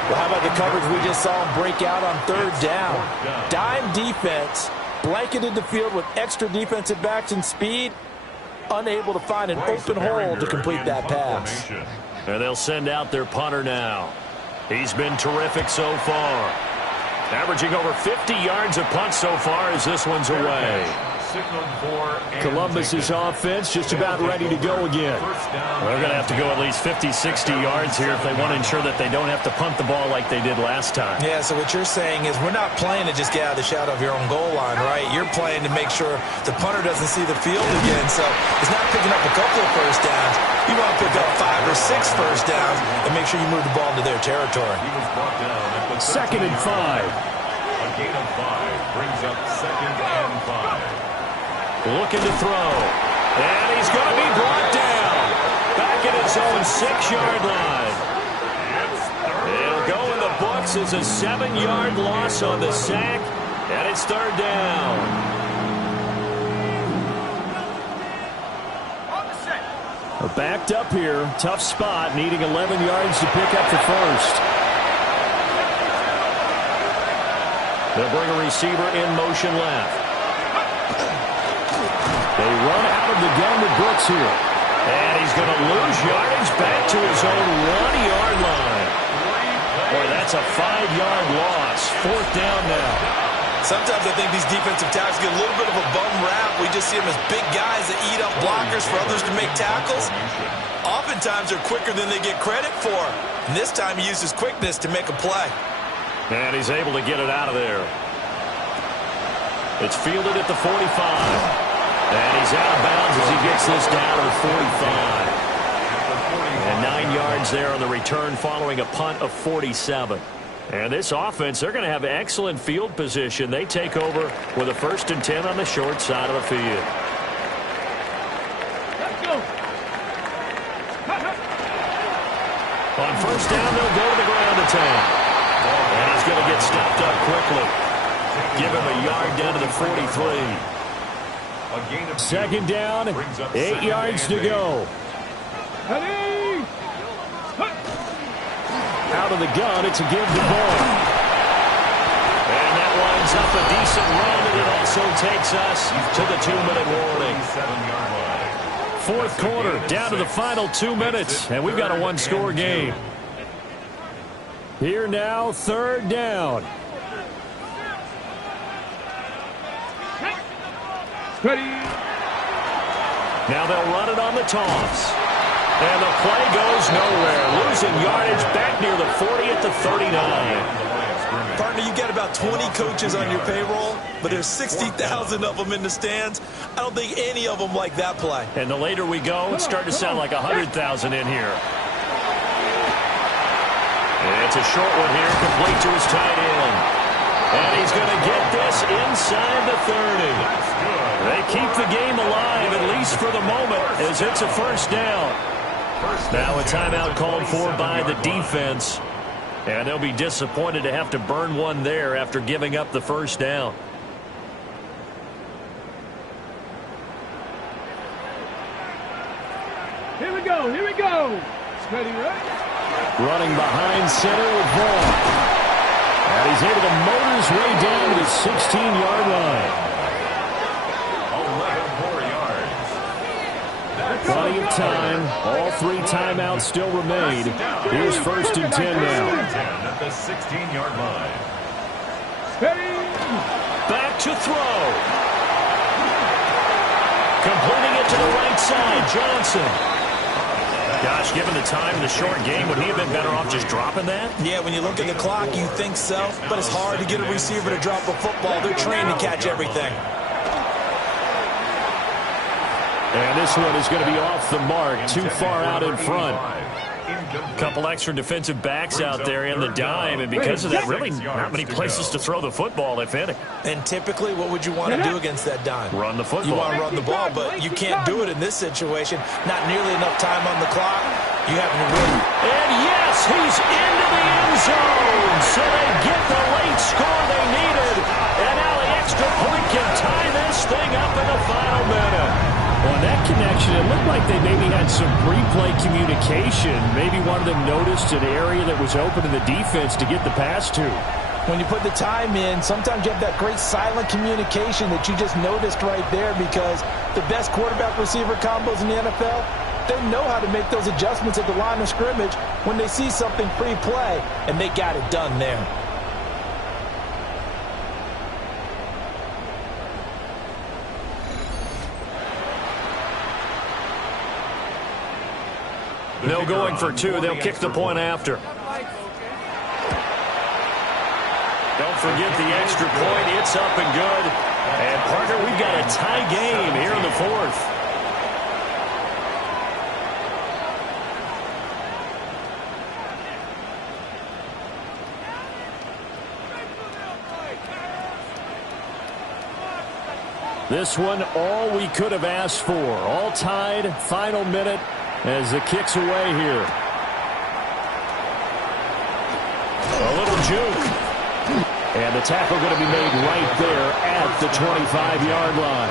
Well, how about the coverage we just saw him break out on 3rd down? Dime defense, blanketed the field with extra defensive backs and speed, unable to find an open hole to complete that pass. And they'll send out their punter now. He's been terrific so far. Averaging over 50 yards a punt so far as this one's away. Columbus's offense just about ready to go again. They're going to have to go at least 50, 60 yards here if they want to ensure that they don't have to punt the ball like they did last time. Yeah, so what you're saying is we're not playing to just get out of the shadow of your own goal line, right? You're playing to make sure the punter doesn't see the field again. So it's not picking up a couple of first downs. You want to pick up 5 or 6 first downs and make sure you move the ball into their territory. 2nd and 5. A gain of 5 brings up 2nd and 5. Looking to throw. And he's going to be brought down. Back at his own 6-yard line. It'll go in the books as a 7-yard loss on the sack. And it's 3rd down. Backed up here. Tough spot. Needing 11 yards to pick up the first. They'll bring a receiver in motion left. They run out of the gun with Brooks here. And he's going to lose yardage back to his own 1-yard line. Boy, that's a 5-yard loss. 4th down now. Sometimes I think these defensive tackles get a little bit of a bum rap. We just see them as big guys that eat up blockers for others to make tackles. Oftentimes they're quicker than they get credit for. And this time he uses quickness to make a play. And he's able to get it out of there. It's fielded at the 45. And he's out of bounds as he gets this down to the 45. And 9 yards there on the return following a punt of 47. And this offense, they're going to have excellent field position. They take over with a 1st and 10 on the short side of the field. On 1st down, they'll go to the ground attack. And he's going to get stopped up quickly. Give him a yard down to the 43. 2nd down, 8 yards to go. Out of the gun, it's a give to Vaughn. And that winds up a decent run, and it also takes us to the 2-minute warning. 4th quarter, down to the final 2 minutes, and we've got a 1-score game. Here now, 3rd down. Now they'll run it on the toss. And the play goes nowhere. Losing yardage back near the 40 at the 39. Partner, you got about 20 coaches on your payroll, but there's 60,000 of them in the stands. I don't think any of them like that play. And the later we go, it's starting to sound like 100,000 in here. And it's a short one here, complete to his tight end. And he's going to get this inside the 30. They keep the game alive, at least for the moment, as it's a first down. Now a timeout called for by the defense. And they'll be disappointed to have to burn one there after giving up the first down. Here we go, here we go. Steady, right? Running behind center with Vaughn. And he's able to motor his way down to the 16-yard line. 11 more yards. Plenty of time. All 3 timeouts still remain. Here's first and 10 now. At the 16-yard line. Steady. Back to throw. Completing it to the right side. Johnson. Gosh, given the time in the short game, would he have been better off just dropping that? Yeah, when you look at the clock, you think so. But it's hard to get a receiver to drop a football. They're trained to catch everything. And this one is going to be off the mark, too far out in front. A couple extra defensive backs out there in the dime, and because of that, really not many places to throw the football, if any. And typically, what would you want to do against that dime? Run the football. You want to run the ball, but you can't do it in this situation. Not nearly enough time on the clock. You have to win. And yes, he's into the end zone. So they get the late score they needed. And now the extra point can tie this thing up in the final minute. On that connection, it looked like they maybe had some pre-play communication. Maybe one of them noticed an area that was open in the defense to get the pass to. When you put the time in, sometimes you have that great silent communication that you just noticed right there, because the best quarterback-receiver combos in the NFL, they know how to make those adjustments at the line of scrimmage when they see something pre-play, and they got it done there. They'll going for 2. They'll kick the point after. Don't forget the extra point. It's up and good. And, partner, we've got a tie game here in the 4th. This one, all we could have asked for. All tied, final minute as the kick's away here. A little juke. And the tackle going to be made right there at the 25-yard line.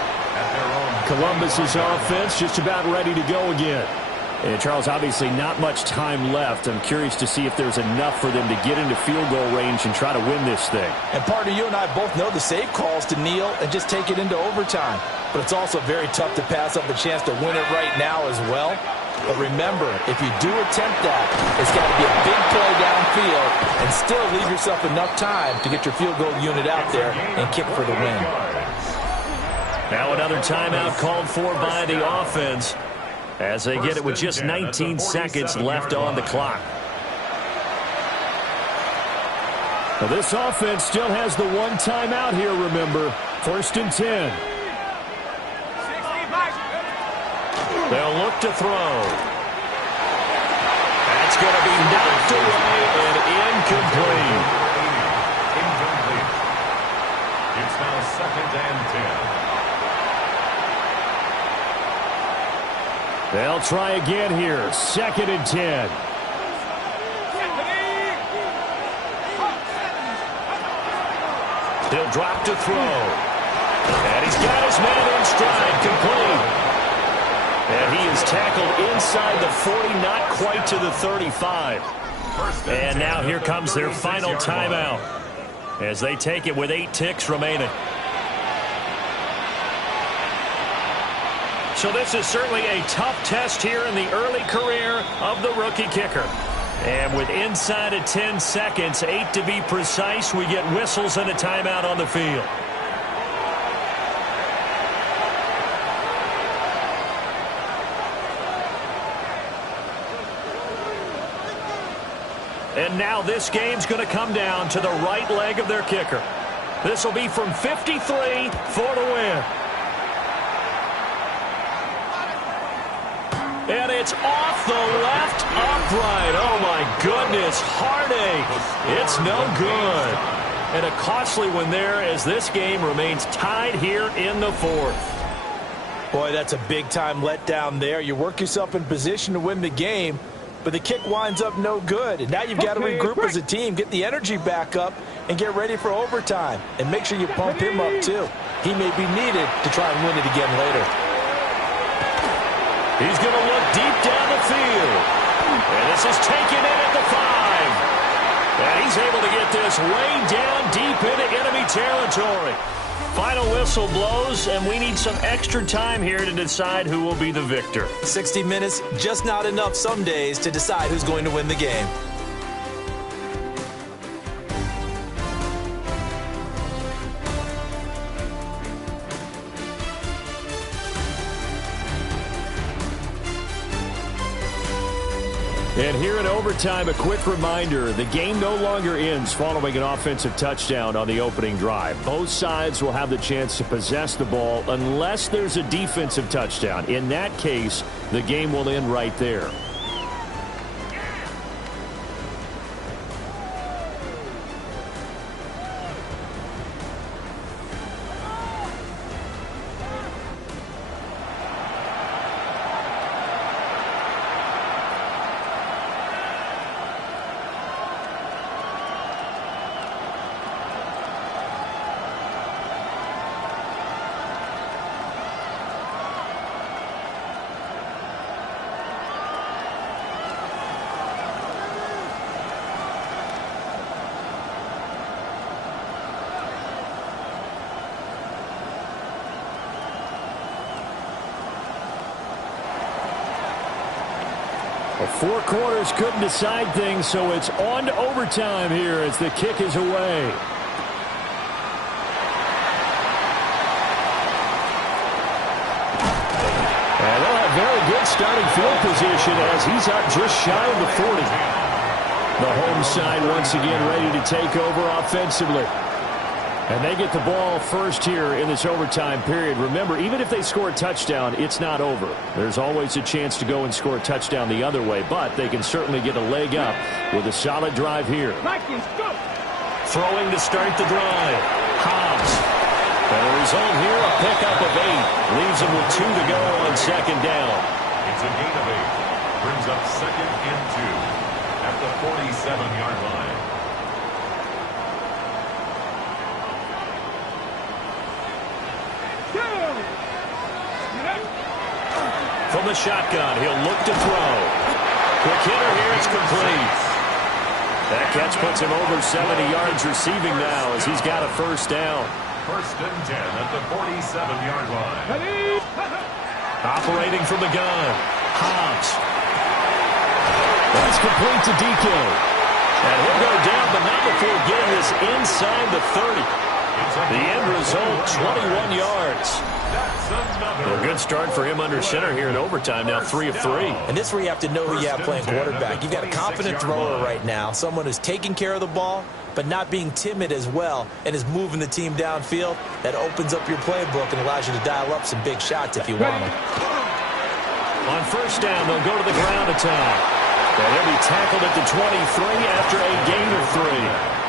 Columbus's offense just about ready to go again. And, Charles, obviously not much time left. I'm curious to see if there's enough for them to get into field goal range and try to win this thing. And, partner, you and I both know the save calls to kneel and just take it into overtime. But it's also very tough to pass up a chance to win it right now as well. But remember, if you do attempt that, it's got to be a big play downfield and still leave yourself enough time to get your field goal unit out there and kick for the win. Now another timeout called for by the offense as they get it with just 19 seconds left on the clock. Now this offense still has the one timeout here, remember. 1st and 10. They'll look to throw. That's going to be knocked away and incomplete. Incomplete. It's now 2nd and 10. They'll try again here. 2nd and 10. He'll drop to throw. And he's got his man in stride. Complete. And he is tackled inside the 40, not quite to the 35. And now here comes their final timeout as they take it with 8 ticks remaining. So this is certainly a tough test here in the early career of the rookie kicker. And with inside of 10 seconds, 8 to be precise, we get whistles and a timeout on the field. And now this game's going to come down to the right leg of their kicker. This will be from 53 for the win. And it's off the left upright. Oh, my goodness. Heartache. It's no good. And a costly one there as this game remains tied here in the fourth. Boy, that's a big-time letdown there. You work yourself in position to win the game, but the kick winds up no good. And now you've got to regroup as a team, get the energy back up, and get ready for overtime. And make sure you pump him up, too. He may be needed to try and win it again later. He's going to look deep down the field. And this is taken in at the 5. And he's able to get this way down deep into enemy territory. Final whistle blows, and we need some extra time here to decide who will be the victor. 60 minutes, just not enough some days to decide who's going to win the game. And here in overtime, a quick reminder, the game no longer ends following an offensive touchdown on the opening drive. Both sides will have the chance to possess the ball unless there's a defensive touchdown. In that case, the game will end right there. Four quarters couldn't decide things, so it's on to overtime here as the kick is away. And they'll have very good starting field position as he's up just shy of the 40. The home side once again ready to take over offensively. And they get the ball first here in this overtime period. Remember, even if they score a touchdown, it's not over. There's always a chance to go and score a touchdown the other way, but they can certainly get a leg up with a solid drive here. Throwing to start the drive. Hobbs. And the result here, a pickup of 8. Leaves him with 2 to go on second down. It's a gain of 8. Brings up 2nd and 2 at the 47-yard line. From the shotgun, he'll look to throw. Quick hitter here, it's complete. That catch puts him over 70 yards receiving now as he's got a first down. 1st and 10 at the 47-yard line. Operating from the gun. Hobbs. That's complete to DK. And he'll go down, but not before getting this inside the 30. The end result, 21 yards. A good start for him under center here in overtime, now 3 of 3. And this is where you have to know who you have playing quarterback. You've got a confident thrower right now, someone who's taking care of the ball, but not being timid as well, and is moving the team downfield. That opens up your playbook and allows you to dial up some big shots if you want them. On first down, they'll go to the ground attack. And he'll be tackled at the 23 after a gain of 3.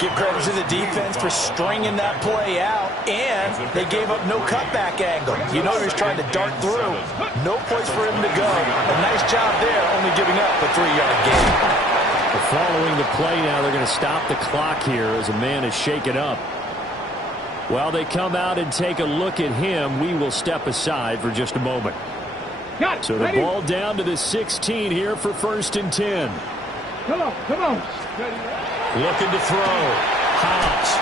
Give credit to the defense for stringing that play out, and they gave up no cutback angle. You know he was trying to dart through. No place for him to go. A nice job there, only giving up a 3-yard gain. Following the play now, they're going to stop the clock here as a man is shaken up. While they come out and take a look at him, we will step aside for just a moment. So the ball down to the 16 here for 1st and 10. Come on. Looking to throw. Hobbs.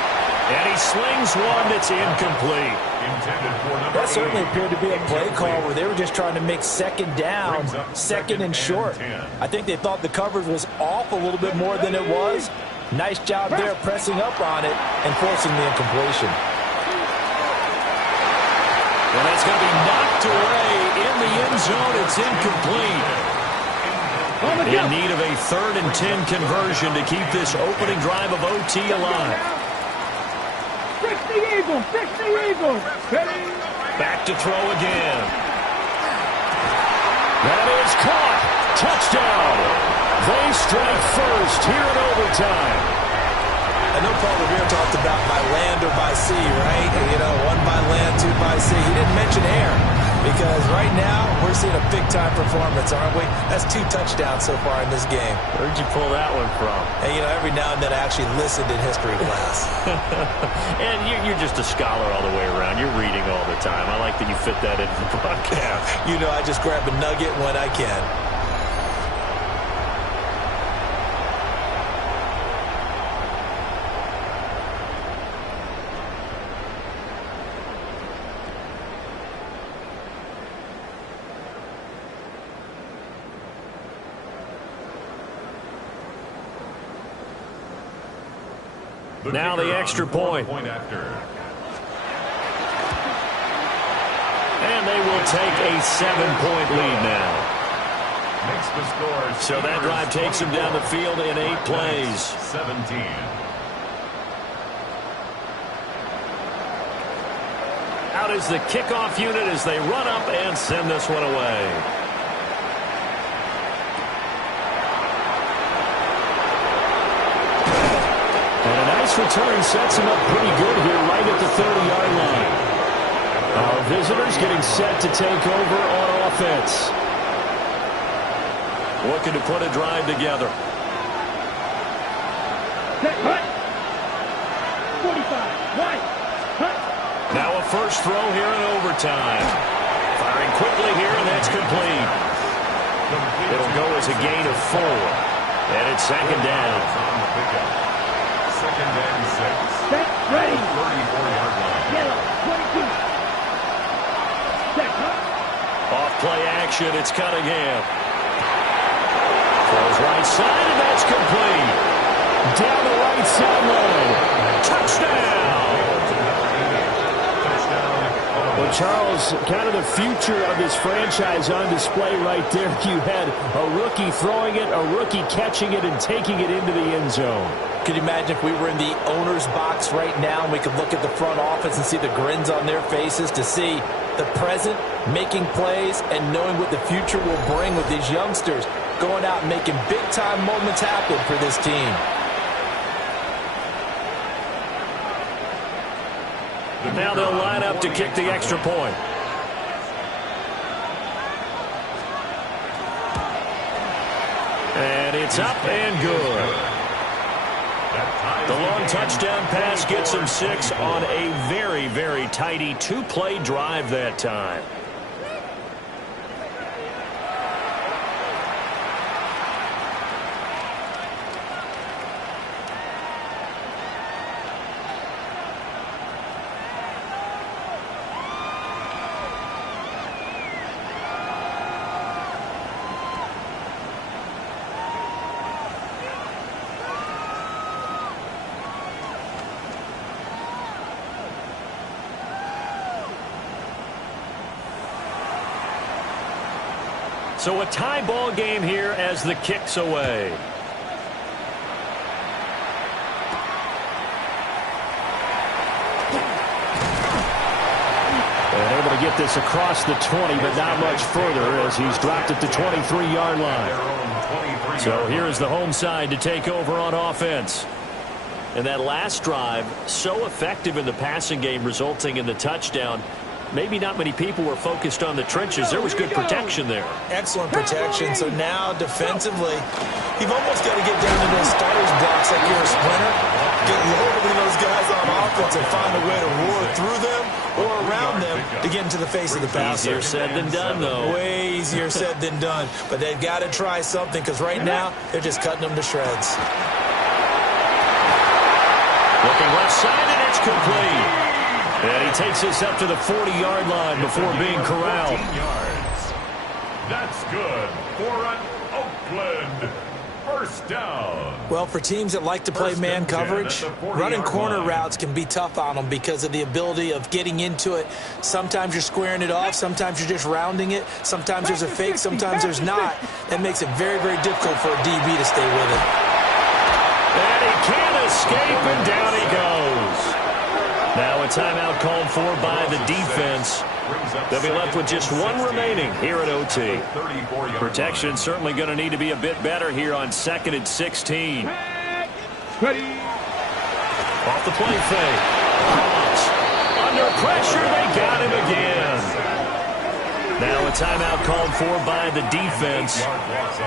And he slings one that's incomplete. That certainly appeared to be a play call where they were just trying to make second down, second and short. I think they thought the coverage was off a little bit more than it was. Nice job there pressing up on it and forcing the incompletion. And that's going to be knocked away in the end zone. It's incomplete. In need of a 3rd and 10 conversion to keep this opening drive of OT alive. Fix the eagle. Back to throw again. That is caught. Touchdown. They strike first here in overtime. I know Paul Revere talked about by land or by sea, right? You know, one by land, two by sea. He didn't mention air because right now we're seeing a big-time performance, aren't we? That's 2 touchdowns so far in this game. Where'd you pull that one from? And, you know, every now and then I actually listened in history class. And you're just a scholar all the way around. You're reading all the time. I like that you fit that into the broadcast. You know, I just grab a nugget when I can. Now the extra point. And they will take a 7-point lead now. So that drive takes them down the field in 8 plays. 17. Out is the kickoff unit as they run up and send this one away. Return sets him up pretty good here right at the 30-yard line. Our visitors getting set to take over on offense. Looking to put a drive together. 45, right. Now a first throw here in overtime. Firing quickly here, and that's complete. It'll go as a gain of 4. And it's second down. Second and 6. Set, ready. 34-yard line. Yellow, 22. Set, Off play action, it's Cunningham. Throws right side, and that's complete. Down the right sideline. Touchdown! Well, Charles, kind of the future of this franchise on display right there. You had a rookie throwing it, a rookie catching it, and taking it into the end zone. Could you imagine if we were in the owner's box right now and we could look at the front office and see the grins on their faces to see the present making plays and knowing what the future will bring with these youngsters going out and making big-time moments happen for this team. Now they'll line up to kick the extra point. And it's up and good. The long touchdown pass gets them 6 on a very, very tidy 2-play drive that time. So a tie ball game here as the kick's away. And able to get this across the 20, but not much further as he's dropped at the 23-yard line. So here is the home side to take over on offense. And that last drive, so effective in the passing game, resulting in the touchdown. Maybe not many people were focused on the trenches. There was good protection there. Excellent protection. So now defensively, you've almost got to get down to those starters blocks like you're a sprinter. Get low between those guys on offense and find a way to roar through them or around them to get into the face of the passer. Easier said than done, though. Way easier said than done. But they've got to try something because right now they're just cutting them to shreds. Looking left side, and it's complete. And he takes us up to the 40-yard line before being corralled. Yards. That's good for an Oakland first down. Well, for teams that like to play man coverage, running corner routes can be tough on them because of the ability of getting into it. Sometimes you're squaring it off. Sometimes you're just rounding it. Sometimes there's a fake. Sometimes there's not. That makes it very, very difficult for a DB to stay with it. And he can't escape, and down he goes. Now a timeout called for by the defense. They'll be left with just one remaining here at OT. Protection certainly going to need to be a bit better here on 2nd and 16. Ready. Off the play fake. Under pressure, they got him again. Now a timeout called for by the defense.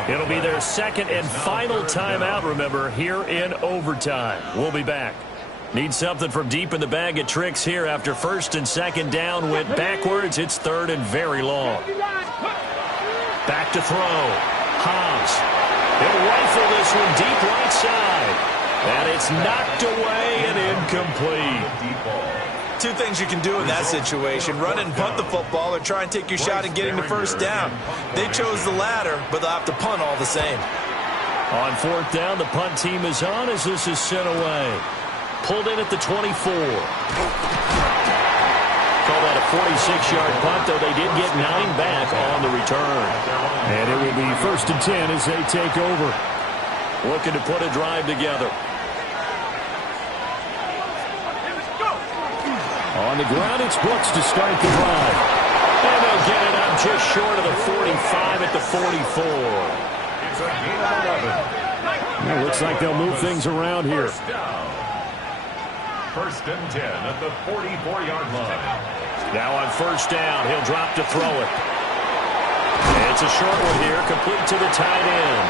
It'll be their second and final timeout, remember, here in overtime. We'll be back. Need something from deep in the bag of tricks here after first and second down went backwards. It's third and very long. Back to throw. Hobbs. He'll rifle this one deep right side. And it's knocked away and incomplete. Two things you can do in that situation: run and punt the football, or try and take your shot at getting the first down. They chose the latter, but they'll have to punt all the same. On fourth down, the punt team is on as this is sent away. Pulled in at the 24. Call that a 46-yard punt, though they did get 9 back on the return. And it will be first and 10 as they take over. Looking to put a drive together. On the ground, it's Brooks to start the drive. And they'll get it up just short of the 45 at the 44. It's a gain of 11. It looks like they'll move things around here. First and 10 at the 44-yard line. Now on first down, he'll drop to throw it. It's a short one here, complete to the tight end.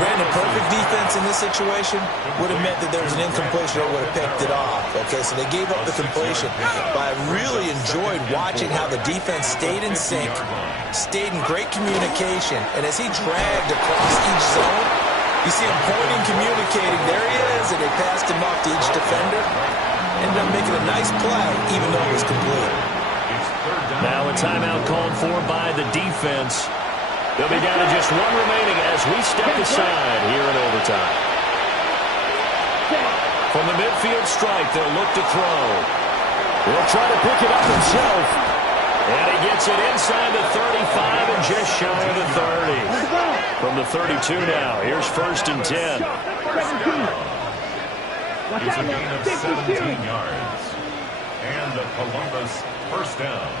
Brandon, perfect defense in this situation would have meant that there was an incompletion or would have picked it off. Okay, so they gave up the completion. But I really enjoyed watching how the defense stayed in sync, stayed in great communication, and as he dragged across each zone, you see him pointing, communicating. There he is, and they passed him off to each defender. Ended up making a nice play, even though it was complete. Now a timeout called for by the defense. They'll be down to just one remaining as we step aside here in overtime. From the midfield stripe, they'll look to throw. He'll try to pick it up himself. And he gets it inside the 35 and just shy of the 30. From the 32 now, here's first and 10. It's a gain of 17 yards. And the Columbus first down.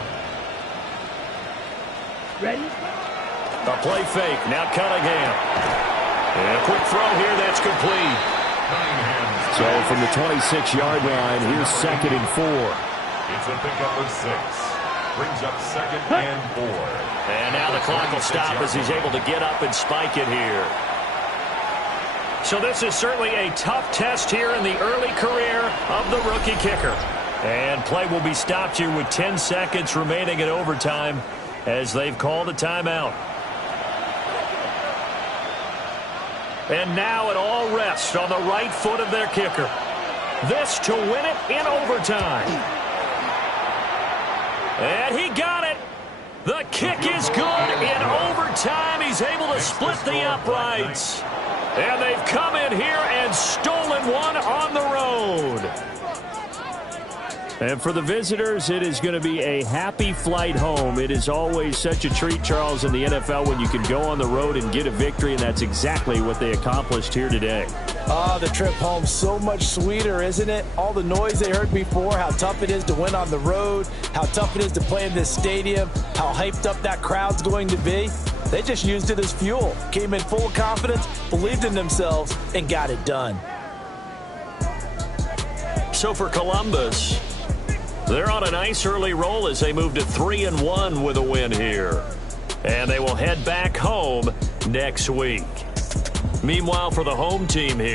Ready? A play fake. Now Cunningham. And a quick throw here. That's complete. So from the 26-yard line, here's second and 4. It's a pickup of 6. Brings up second and 4. And now the clock will stop as he's able to get up and spike it here. So this is certainly a tough test here in the early career of the rookie kicker. And play will be stopped here with 10 seconds remaining in overtime as they've called a timeout. And now it all rests on the right foot of their kicker. This to win it in overtime. And he got it. The kick is good in overtime. He's able to split the uprights. And they've come in here and stolen one on the road. And for the visitors, it is going to be a happy flight home. It is always such a treat, Charles, in the NFL when you can go on the road and get a victory, and that's exactly what they accomplished here today. The trip home so much sweeter, isn't it? All the noise they heard before, how tough it is to win on the road, how tough it is to play in this stadium, how hyped up that crowd's going to be. They just used it as fuel, came in full confidence, believed in themselves, and got it done. So for Columbus, they're on a nice early roll as they move to 3-1 with a win here. And they will head back home next week. Meanwhile, for the home team here,